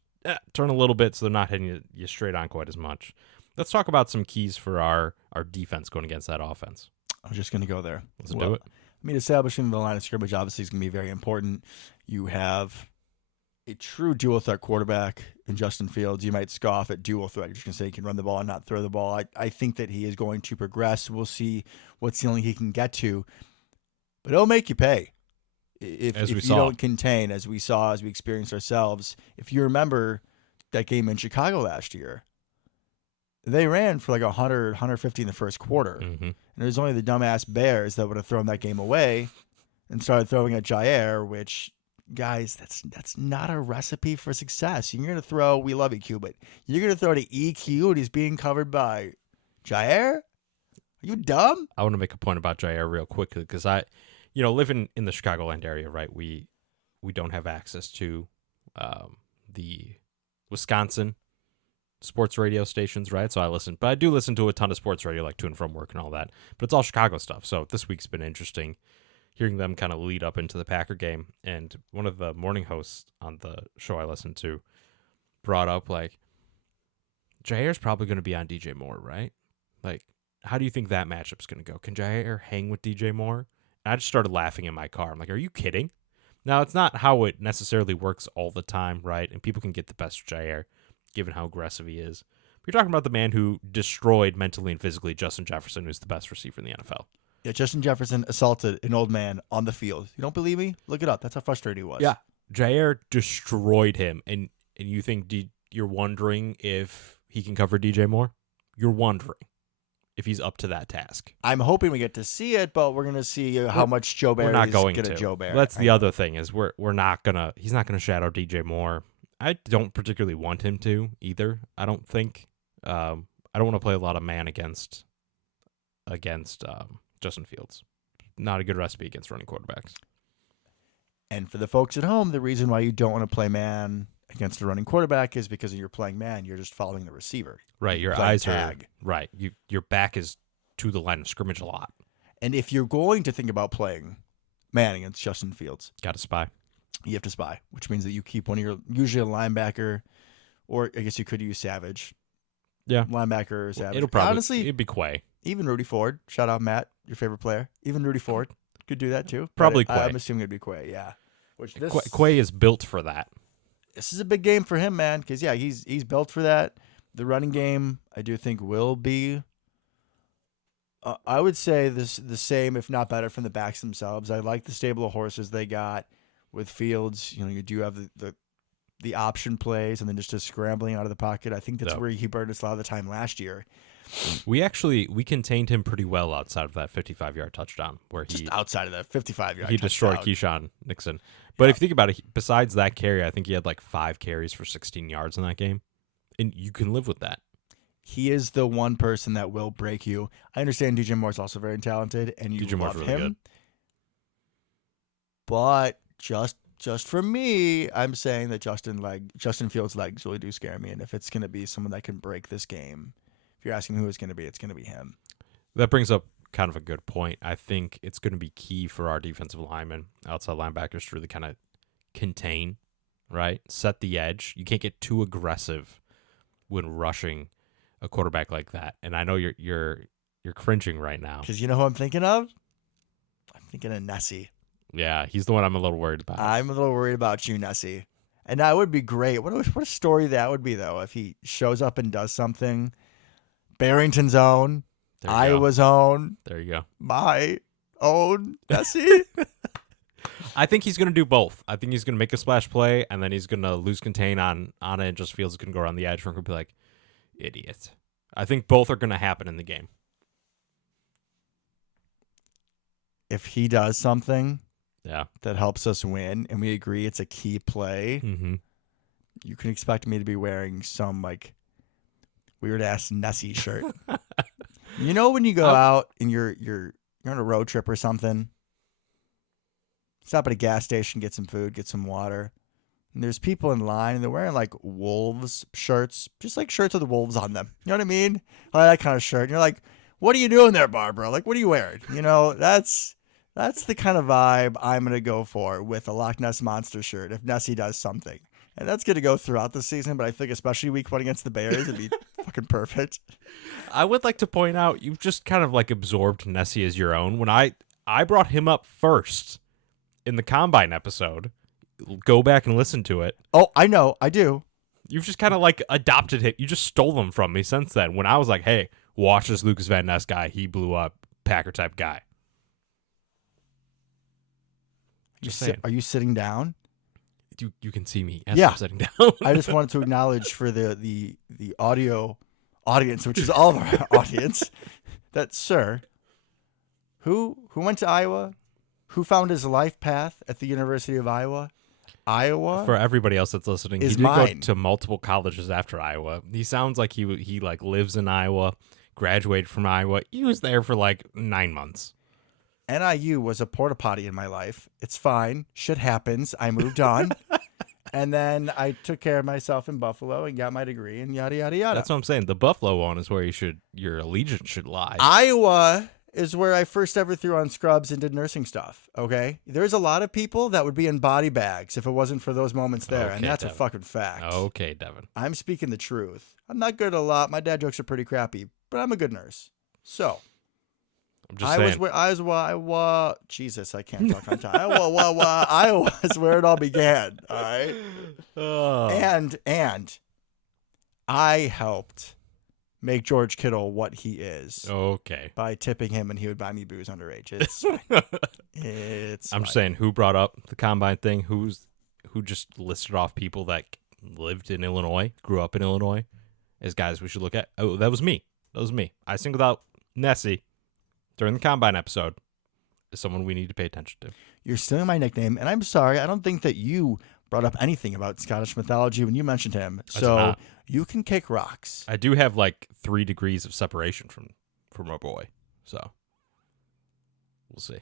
turn a little bit so they're not hitting you straight on quite as much. Let's talk about some keys for our defense going against that offense. I was just going to go there. Let's do it. I mean, establishing the line of scrimmage obviously is going to be very important. You have a true dual threat quarterback in Justin Fields. You might scoff at dual threat. You're just going to say he can run the ball and not throw the ball. I think that he is going to progress. We'll see what ceiling he can get to. But it'll make you pay if you don't contain, as we experienced ourselves. If you remember that game in Chicago last year, they ran for like 100, 150 in the first quarter. Mm-hmm. And it was only the dumbass Bears that would have thrown that game away and started throwing at Jair, which, guys, that's not a recipe for success. You're going to throw, we love EQ, but you're going to throw to EQ and he's being covered by Jair? Are you dumb? I want to make a point about Jair real quickly because living in the Chicagoland area, right, we don't have access to the Wisconsin sports radio stations, right? So I do listen to a ton of sports radio, like to and from work and all that, but it's all Chicago stuff. So this week's been interesting hearing them kind of lead up into the Packer game. And one of the morning hosts on the show I listened to brought up, like, Jair's probably going to be on DJ Moore, right? Like, how do you think that matchup's going to go? Can Jair hang with DJ Moore? And I just started laughing in my car. I'm like, are you kidding? Now, it's not how it necessarily works all the time, right? And people can get the best of Jair, given how aggressive he is. But you're talking about the man who destroyed mentally and physically Justin Jefferson, who's the best receiver in the NFL. Yeah, Justin Jefferson assaulted an old man on the field. You don't believe me? Look it up. That's how frustrated he was. Yeah. Jair destroyed him. And you think you're wondering if he can cover DJ Moore? You're wondering if he's up to that task. I'm hoping we get to see it, but we're going to see how much Joe Barry is going to Joe Barry. That's the other thing is he's not going to shadow DJ Moore. I don't particularly want him to either. I don't think. I don't want to play a lot of man against Justin Fields. Not a good recipe against running quarterbacks. And for the folks at home, the reason why you don't want to play man against a running quarterback is because you're playing man. You're just following the receiver. Right. Your eyes tag. Right. Your back is to the line of scrimmage a lot. And if you're going to think about playing man against Justin Fields, got to spy. You have to spy, which means that you keep one of your, usually a linebacker, or I guess you could use Savage. Yeah. Linebacker or Savage. It'd be Quay. Even Rudy Ford. Shout out, Matt, your favorite player. Even Rudy Ford could do that too. Probably Quay. I'm assuming it'd be Quay, yeah. Quay is built for that. This is a big game for him, man, because, yeah, he's built for that. The running game, I do think, will be, I would say, the same, if not better, from the backs themselves. I like the stable of horses they got with Fields. You do have the the option plays and then just scrambling out of the pocket. I think that's Yep. where he burned us a lot of the time last year. We contained him pretty well outside of that 55-yard touchdown where Just outside of the 55-yard he destroyed Keyshawn Nixon. But if you think about it, besides that carry, I think he had like 5 carries for 16 yards in that game. And you can live with that. He is the one person that will break you. I understand DJ Moore's also very talented, and you DJ Moore's love really him. good. But just for me, I'm saying that Justin Fields' legs really do scare me. And if it's going to be someone that can break this game, if you're asking who it's going to be him. That brings up kind of a good point. I think it's going to be key for our defensive linemen, outside linebackers, to really kind of contain, right? Set the edge. You can't get too aggressive when rushing a quarterback like that. And I know you're cringing right now. Because you know who I'm thinking of? I'm thinking of Nessie. Yeah, he's the one I'm a little worried about. I'm a little worried about you, Nessie. And that would be great. What a story that would be, though, if he shows up and does something. Barrington's own, There you Iowa's own, There you go. my own Nessie. I think he's going to do both. I think he's going to make a splash play, and then he's going to lose contain on it, and just Fields going to go around the edge, and we're going to be like, idiot. I think both are going to happen in the game. If he does something Yeah. that helps us win, and we agree it's a key play, Mm-hmm. you can expect me to be wearing some, like, weird-ass Nessie shirt. You know when you go out and you're on a road trip or something, stop at a gas station, get some food, get some water, and there's people in line, and they're wearing, like, Wolves shirts, just like shirts with the Wolves on them. You know what I mean? Like that kind of shirt. And you're like, what are you doing there, Barbara? Like, what are you wearing? You know, that's the kind of vibe I'm going to go for with a Loch Ness Monster shirt if Nessie does something. And that's going to go throughout the season, but I think especially week 1 against the Bears, it'd be fucking perfect. I would like to point out, you've just kind of like absorbed Nessie as your own. When I brought him up first in the Combine episode, go back and listen to it. Oh, I know. I do. You've just kind of like adopted him. You just stole them from me since then. When I was like, hey, watch this Lucas Van Ness guy. He blew up, Packer type guy. Just saying. Are you sitting down? You can see me as Yeah. I'm sitting down. I just wanted to acknowledge for the audio audience, which is all of our audience, that sir, who went to Iowa, who found his life path at the University of Iowa, For everybody else that's listening, is he did mine. go to multiple colleges after Iowa. He sounds like he like lives in Iowa, graduated from Iowa. He was there for like 9 months. NIU was a porta potty in my life. It's fine. Shit happens. I moved on. And then I took care of myself in Buffalo and got my degree and yada, yada, yada. That's what I'm saying. The Buffalo one is where your allegiance should lie. Iowa is where I first ever threw on scrubs and did nursing stuff, okay? There's a lot of people that would be in body bags if it wasn't for those moments there, and Okay, that's a Devin. fucking fact. Okay, Devin. I'm speaking the truth. I'm not good at a lot. My dad jokes are pretty crappy, but I'm a good nurse. So, I'm just I saying. was where Jesus, I can't talk on time. Iowa is where it all began, all right? Oh. And I helped make George Kittle what he is Okay. by tipping him, and he would buy me booze underage. It's I'm just saying, who brought up the Combine thing? Who just listed off people that lived in Illinois, grew up in Illinois, as guys we should look at? Oh, that was me. I singled out Nessie during the Combine episode as someone we need to pay attention to. You're stealing my nickname, and I'm sorry. I don't think that you brought up anything about Scottish mythology when you mentioned him. I did So not. you can kick rocks. I do have like 3 degrees of separation from my boy, so we'll see.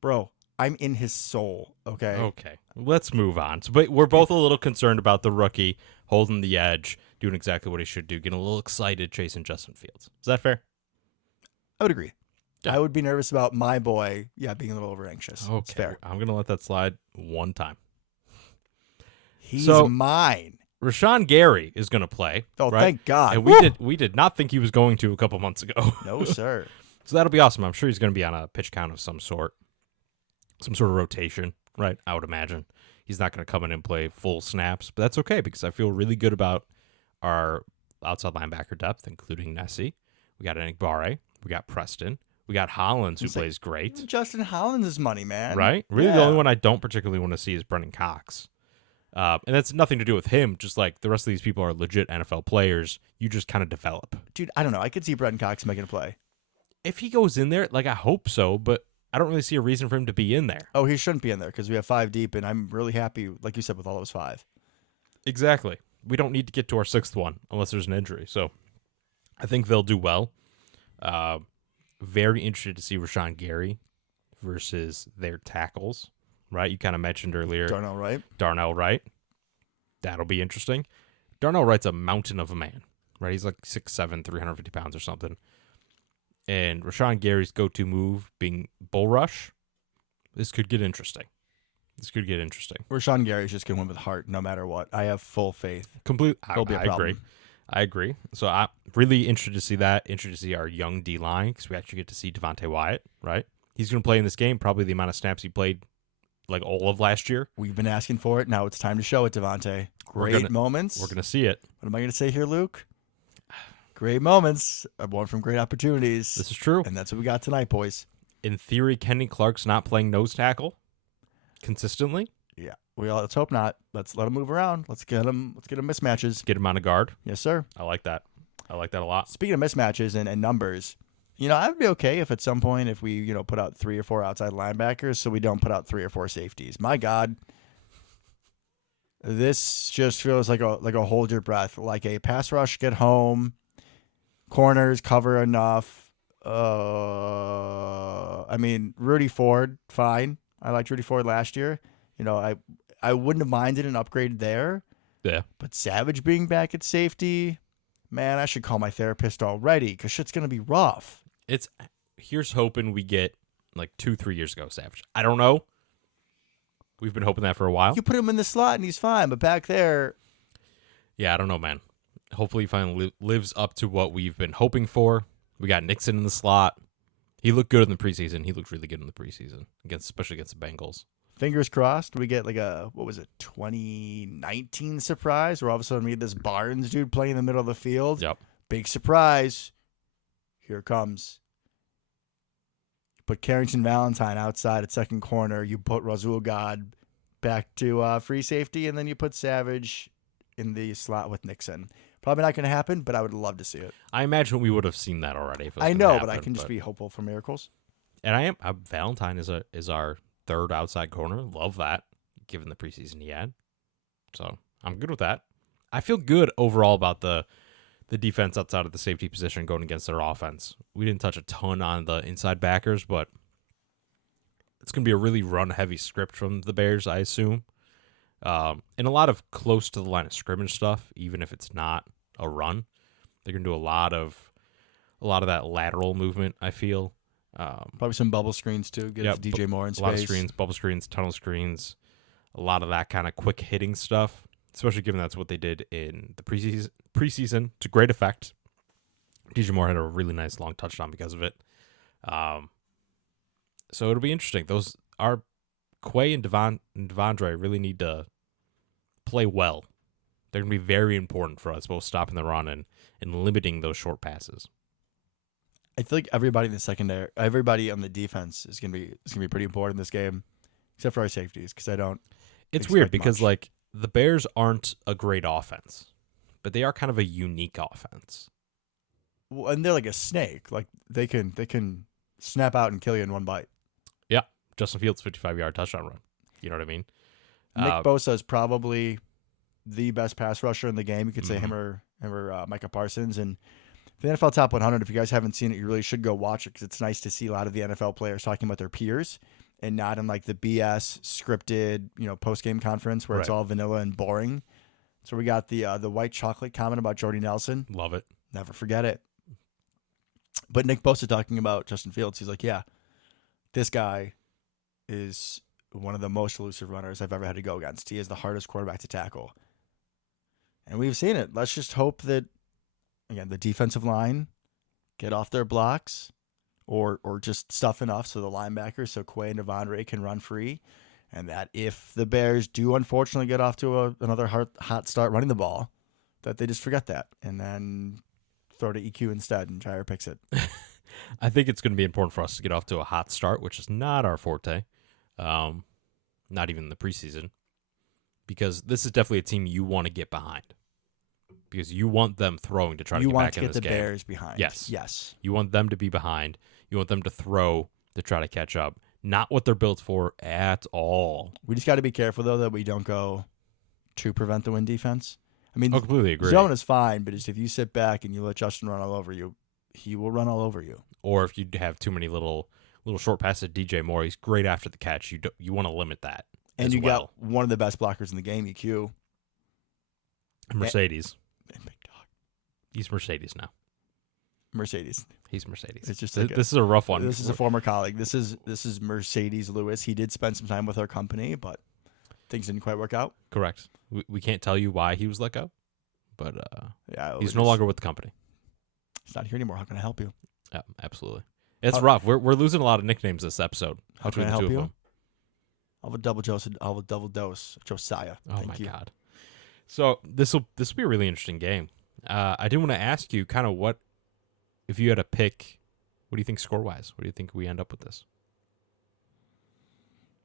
Bro, I'm in his soul, okay? Okay, let's move on. So, but we're both a little concerned about the rookie holding the edge, doing exactly what he should do, getting a little excited chasing Justin Fields. Is that fair? I would agree. Yeah. I would be nervous about my boy, being a little over anxious. Okay, It's fair. I'm gonna let that slide one time. He's So- mine. Rashawn Gary is gonna play. Oh, right? thank God. And Woo! we did not think he was going to a couple months ago. No, sir. So that'll be awesome. I'm sure he's going to be on a pitch count of some sort of rotation, right? I would imagine he's not going to come in and play full snaps, but that's okay because I feel really good about our outside linebacker depth, including Nessie. We got Enigbare. We got Preston. We got Hollins, who It's like- plays great, Justin Hollins is money, man. right? Really, the Yeah. only one I don't particularly want to see is Brendan Cox. And that's nothing to do with him. Just like the rest of these people are legit NFL players. You just kind of develop. Dude, I don't know. I could see Brenton Cox making a play. If he goes in there, like I hope so, but I don't really see a reason for him to be in there. Oh, he shouldn't be in there because we have 5 deep, and I'm really happy, like you said, with all those 5. Exactly. We don't need to get to our 6th one unless there's an injury. So I think they'll do well. Very interested to see Rashawn Gary versus their tackles, right? You kind of mentioned earlier. Darnell Wright. That'll be interesting. Darnell Wright's a mountain of a man, right? He's like 6'7", 350 pounds or something. And Rashawn Gary's go-to move being bull rush. This could get interesting. Rashawn Gary's just going to win with heart no matter what. I have full faith. He'll be a problem. I agree. So I'm really interested to see that. Interested to see our young D-line because we actually get to see Devontae Wyatt, right? He's going to play in this game probably the amount of snaps he played like all of last year. We've been asking for it. Now it's time to show it, Devontae. Great moments. We're going to see it. What am I going to say here, Luke? Great moments are born from great opportunities. This is true. And that's what we got tonight, boys. In theory, Kenny Clark's not playing nose tackle consistently. Yeah. Let's hope not. Let's let him move around. Let's get him mismatches. Get him on a guard. Yes, sir. I like that. I like that a lot. Speaking of mismatches and numbers, I would be okay if at some point if we, put out 3 or 4 outside linebackers so we don't put out 3 or 4 safeties. My God. This just feels like a hold your breath, like a pass rush, get home, corners cover enough. Rudy Ford, fine. I liked Rudy Ford last year. I wouldn't have minded an upgrade there. Yeah. But Savage being back at safety, man, I should call my therapist already because shit's going to be rough. Here's hoping we get like 2-3 years ago, Savage. I don't know. We've been hoping that for a while. You put him in the slot and he's fine, but back there. Yeah, I don't know, man. Hopefully he finally lives up to what we've been hoping for. We got Nixon in the slot. He looked good in the preseason. He looked really good in the preseason, especially against the Bengals. Fingers crossed we get like a, 2019 surprise where all of a sudden we get this Barnes dude playing in the middle of the field. Yep. Big surprise. Here it comes. Put Carrington Valentine outside at second corner. You put Razul God back to free safety, and then you put Savage in the slot with Nixon. Probably not going to happen, but I would love to see it. I imagine we would have seen that already. If it was I know, happen, but I can just be hopeful for miracles. And Valentine is our third outside corner. Love that, given the preseason he had. So I'm good with that. I feel good overall about the defense outside of the safety position going against their offense. We didn't touch a ton on the inside backers, but it's going to be a really run-heavy script from the Bears, I assume. And a lot of close to the line of scrimmage stuff, even if it's not a run. They're going to do a lot of that lateral movement, I feel. Probably some bubble screens, too. Get DJ Moore in space. A lot of screens, bubble screens, tunnel screens, a lot of that kind of quick-hitting stuff, especially given that's what they did in the preseason to great effect. DJ Moore had a really nice long touchdown because of it. So it'll be interesting. Our Quay and Devondre really need to play well. They're going to be very important for us, both stopping the run and limiting those short passes. I feel like everybody in the secondary, everybody on the defense is going to be pretty important in this game, except for our safeties, because I don't. It's weird because much. The Bears aren't a great offense, but they are kind of a unique offense. Well, and they're like a snake. Like they can snap out and kill you in one bite. Yeah, Justin Fields' 55-yard touchdown run. You know what I mean? Nick Bosa is probably the best pass rusher in the game. You could say him or Micah Parsons. And the NFL Top 100, if you guys haven't seen it, you really should go watch it because it's nice to see a lot of the NFL players talking about their peers and not in like the BS scripted, post-game conference where it's all vanilla and boring. So we got the white chocolate comment about Jordy Nelson. Love it. Never forget it. But Nick Bosa talking about Justin Fields, he's like, yeah, this guy is one of the most elusive runners I've ever had to go against. He is the hardest quarterback to tackle. And we've seen it. Let's just hope that, again, the defensive line get off their blocks or just stuff enough so the linebackers, so Quay and Devondre can run free. And that if the Bears do unfortunately get off to another hot start running the ball, that they just forget that and then throw to EQ instead and Jair picks it. I think it's going to be important for us to get off to a hot start, which is not our forte. Not even the preseason. because this is definitely a team you want to get behind. Because you want them throwing to try to You get want back to in get this the game. Bears behind. Yes. Yes. You want them to be behind. You want them to throw to try to catch up. Not what they're built for at all. We just got to be careful, though, that we don't go to prevent the win defense. I mean, I completely agree. zone is fine, but just if you sit back and you let Justin run all over you, he will run all over you. Or if you have too many little short passes to DJ Moore, he's great after the catch. You want to limit that. And as you well. got one of the best blockers in the game, EQ. Mercedes. And big dog. He's Mercedes now. Mercedes. He's Mercedes. It's just this is a rough one. This is a former colleague. This is Mercedes Lewis. He did spend some time with our company, but things didn't quite work out. Correct. We can't tell you why he was let go, but Yeah, he's no longer with the company. He's not here anymore. How can I help you? Yeah, absolutely. It's rough. We're losing a lot of nicknames this episode. How can between I the help two of you? them. I'll have a double dose Josiah. Oh Thank my you. God. So this will be a really interesting game. I did want to ask you kind of what, if you had to pick, what do you think score wise? What do you think we end up with this?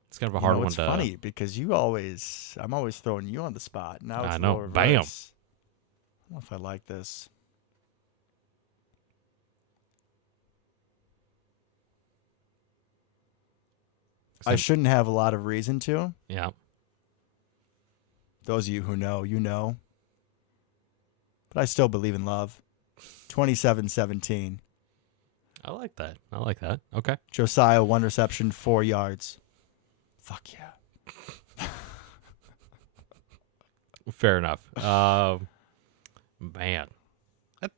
It's kind of a hard one It's to. funny because I'm always throwing you on the spot. Now it's I know. the reverse. Bam. I don't know if I like this. I shouldn't have a lot of reason to. Yeah. Those of you who know, you know. But I still believe in love. 27-17. I like that. Okay. Josiah, 1 reception, 4 yards. Fuck yeah. Fair enough. Man,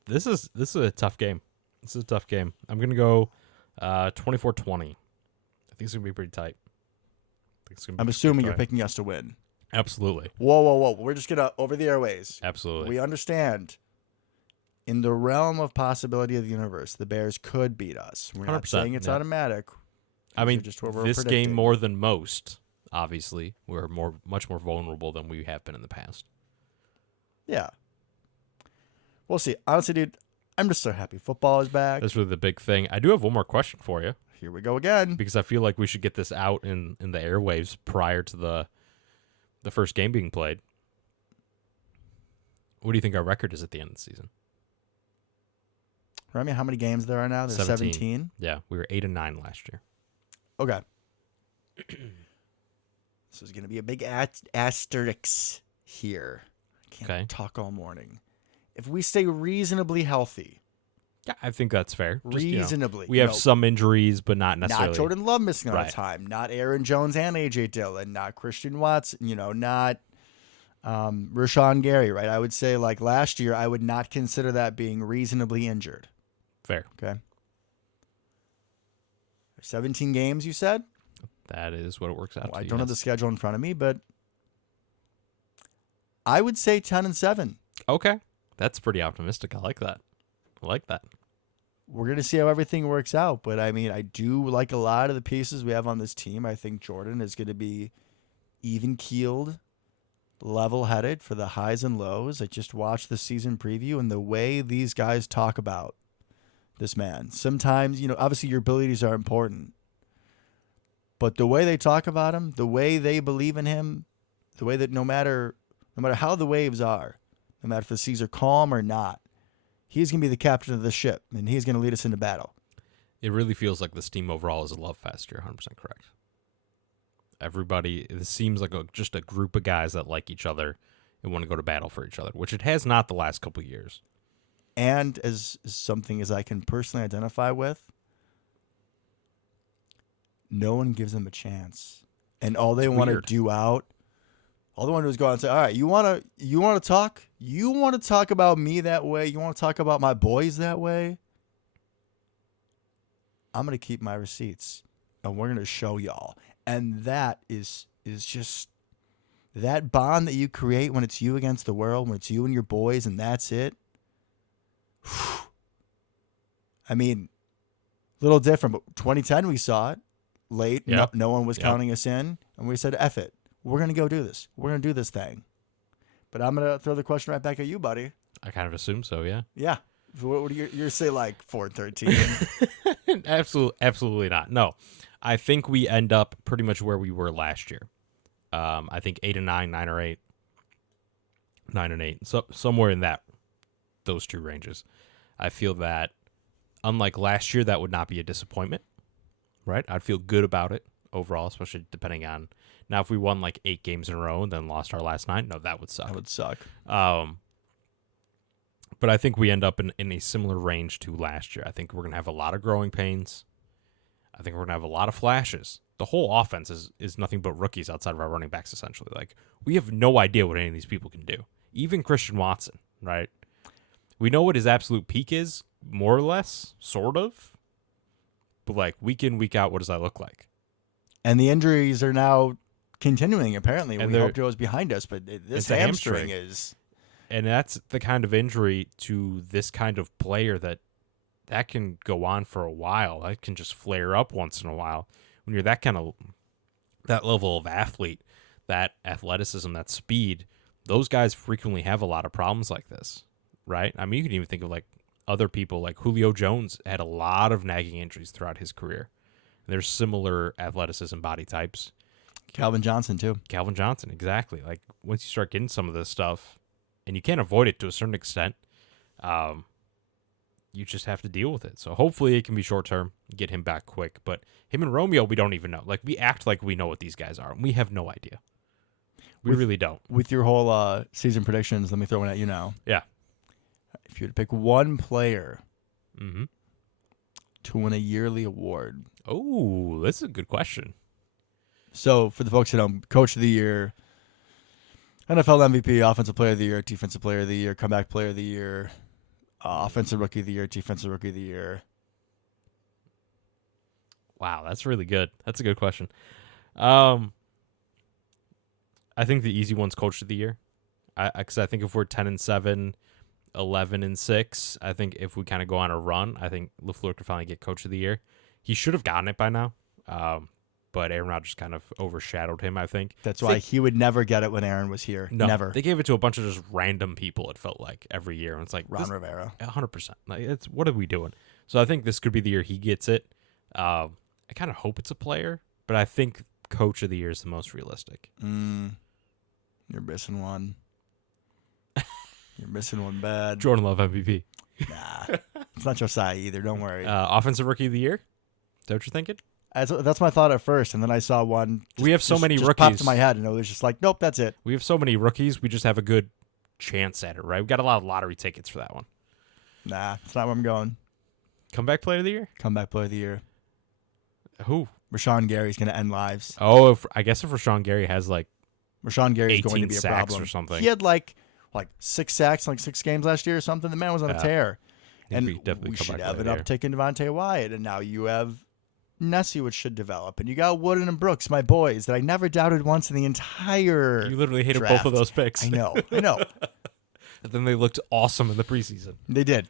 this is a tough game. This is a tough game. I'm gonna go 24-20. I think it's gonna be pretty tight. I'm assuming you're picking us to win. Absolutely. Whoa. We're just gonna over the airways. Absolutely. We understand. In the realm of possibility of the universe, the Bears could beat us. We're not 100%, saying it's yeah. automatic. I mean, just what we're this predicting. game more than most. Obviously, we're much more vulnerable than we have been in the past. Yeah. We'll see. Honestly, dude, I'm just so happy football is back. That's really the big thing. I do have one more question for you Here we go again. because I feel like we should get this out in the airwaves prior to the first game being played. What do you think our record is at the end of the season? Remind me how many games there are now? There's 17. Yeah, we were 8-9 last year. Okay. This is going to be a big asterisk here. I can't Okay. talk all morning. If we stay reasonably healthy, Yeah, I think that's fair. Just, reasonably. we have some injuries, but not necessarily. Not Jordan Love missing all Right. the time. Not Aaron Jones and A.J. Dillon. Not Christian Watson. Not Rashawn Gary, right? I would say like last year, I would not consider that being reasonably injured. Fair. Okay. 17 games, you said? That is what it works out Well, I to. don't have the yes. schedule in front of me, but I would say 10-7. Okay. That's pretty optimistic. I like that. We're going to see how everything works out. But, I mean, I do like a lot of the pieces we have on this team. I think Jordan is going to be even-keeled, level-headed for the highs and lows. I just watched the season preview, and the way these guys talk about this man. Sometimes, obviously your abilities are important. But the way they talk about him, the way they believe in him, the way that no matter how the waves are, no matter if the seas are calm or not, he's going to be the captain of the ship, and he's going to lead us into battle. It really feels like this team overall is a love fest. You're 100% correct. Everybody, it seems like just a group of guys that like each other and want to go to battle for each other, which it has not the last couple of years. And as something as I can personally identify with, no one gives them a chance. And all they want to weird. do all they want to do is go out and say, all right, you want to talk? You want to talk about me that way? You want to talk about my boys that way? I'm going to keep my receipts, and we're going to show y'all. And that is just that bond that you create when it's you against the world, when it's you and your boys, and that's it. I mean, a little different, but 2010 we saw it late. Yep. No one was Yep. counting us in, and we said, F it. We're going to go do this. We're going to do this thing. But I'm going to throw the question right back at you, buddy. I kind of assume so, yeah. Yeah. What do you say, like 4-13? Absolutely not. No, I think we end up pretty much where we were last year. I think 8-9, 9-8, 9-8, so somewhere in those two ranges. I feel that, unlike last year, that would not be a disappointment, right? I'd feel good about it overall, especially depending on now if we won like 8 games in a row and then lost our last 9. No, that would suck. That would suck. But I think we end up in a similar range to last year. I think we're gonna have a lot of growing pains. I think we're gonna have a lot of flashes. The whole offense is nothing but rookies outside of our running backs, essentially. Like, we have no idea what any of these people can do. Even Christian Watson, right? We know what his absolute peak is, more or less, sort of. But, like, week in, week out, what does that look like? And the injuries are now continuing, apparently. And we hoped it was behind us, but this it's a hamstring hamstring. is... And that's the kind of injury to this kind of player that can go on for a while. That can just flare up once in a while. When you're that level of athlete, that athleticism, that speed, those guys frequently have a lot of problems like this, right? I mean, you can even think of like other people, like Julio Jones had a lot of nagging injuries throughout his career. There's similar athleticism body types. Calvin Johnson, too. Calvin Johnson, exactly. Like, once you start getting some of this stuff, and you can't avoid it to a certain extent, you just have to deal with it. So hopefully it can be short term, get him back quick. But him and Romeo, we don't even know. Like, we act like we know what these guys are, and we have no idea. We really don't. With your whole season predictions, let me throw one at you now. Yeah. If you had to pick one player Mm-hmm. to win a yearly award. Oh, that's a good question. So, for the folks at home, Coach of the Year, NFL MVP, Offensive Player of the Year, Defensive Player of the Year, Comeback Player of the Year, Offensive Rookie of the Year, Defensive Rookie of the Year. Wow, that's really good. That's a good question. I think the easy one's Coach of the Year. Because I think if we're 10-7, 11-6, I think if we kind of go on a run, I think LaFleur could finally get Coach of the Year. He should have gotten it by now, but Aaron Rodgers kind of overshadowed him, I think. That's why he would never get it when Aaron was here. No, never. They gave it to a bunch of just random people, it felt like, every year. And it's like, Ron Rivera. 100%. Like, what are we doing? So I think this could be the year he gets it. I kind of hope it's a player, but I think Coach of the Year is the most realistic. You're missing one. You're missing one bad. Jordan Love MVP. Nah. It's not Josiah either. Don't worry. Offensive Rookie of the Year? Is that what you're thinking? That's my thought at first, and then I saw one. We have so many just rookies. Popped in my head, and it was just like, nope, that's it. We have so many rookies. We just have a good chance at it, right? We got a lot of lottery tickets for that one. Nah, it's not where I'm going. Comeback Player of the Year? Comeback Player of the Year. Who? Rashawn Gary's going to end lives. Oh, I guess if Rashawn Gary has like Rashawn Gary's going to 18 be a sacks problem or something. He had like 6 sacks in like 6 games last year or something. The man was on a tear. And we should have an uptick in Devontae Wyatt, and now you have Nessie, which should develop, and you got Wooden and Brooks, my boys, that I never doubted once in the entire. You literally hated draft. both of those picks. I know. And then they looked awesome in the preseason. They did.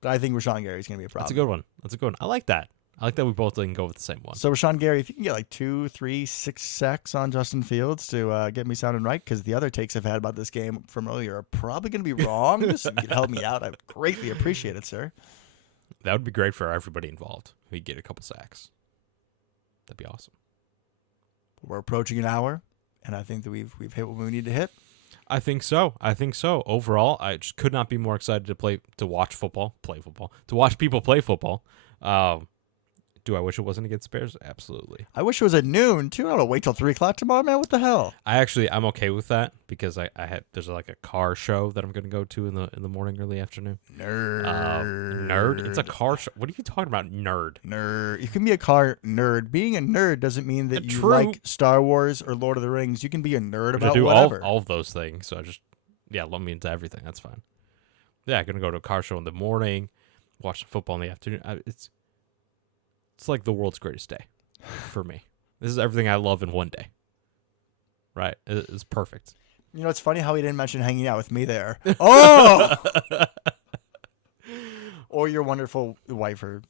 But I think Rashawn Gary's going to be a problem. That's a good one. I like that. I like that we both didn't go with the same one. So Rashawn Gary, if you can get like 2, 3, 6 sacks on Justin Fields to get me sounding right, because the other takes I've had about this game from earlier are probably going to be wrong. So you can help me out. I would greatly appreciate it, sir. That would be great for everybody involved. We'd get a couple sacks. That'd be awesome. We're approaching an hour, and I think that we've hit what we need to hit. I think so. Overall, I just could not be more excited to watch people play football. Do I wish it wasn't against the Bears? Absolutely. I wish it was at noon too. I don't wait till 3 o'clock tomorrow, man. What the hell? I'm okay with that because there's like a car show that I'm going to go to in the morning, early afternoon. Nerd. It's a car show. What are you talking about, nerd? You can be a car nerd. Being a nerd doesn't mean that you like Star Wars or Lord of the Rings. You can be a nerd about whatever. all of those things. So lump me into everything. That's fine. Yeah, I'm going to go to a car show in the morning, watch the football in the afternoon. It's like the world's greatest day for me. This is everything I love in one day. Right? It's perfect. You know, it's funny how he didn't mention hanging out with me there. Oh! Or your wonderful wife or,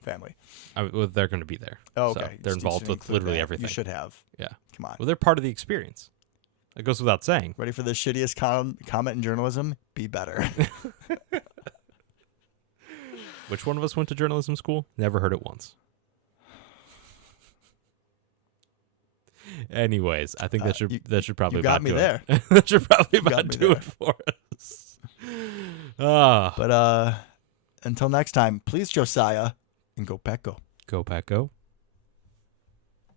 family. They're going to be there. Oh, okay. So they're involved with literally everything. You should have. Yeah. Come on. Well, they're part of the experience. That goes without saying. Ready for the shittiest comment in journalism? Be better. Which one of us went to journalism school? Never heard it once. Anyways, I think that should probably you got about me do there. it. That should probably got about me do there. it for us. Ah, But until next time, please, Josiah, and go Pack Go. go Pack Go.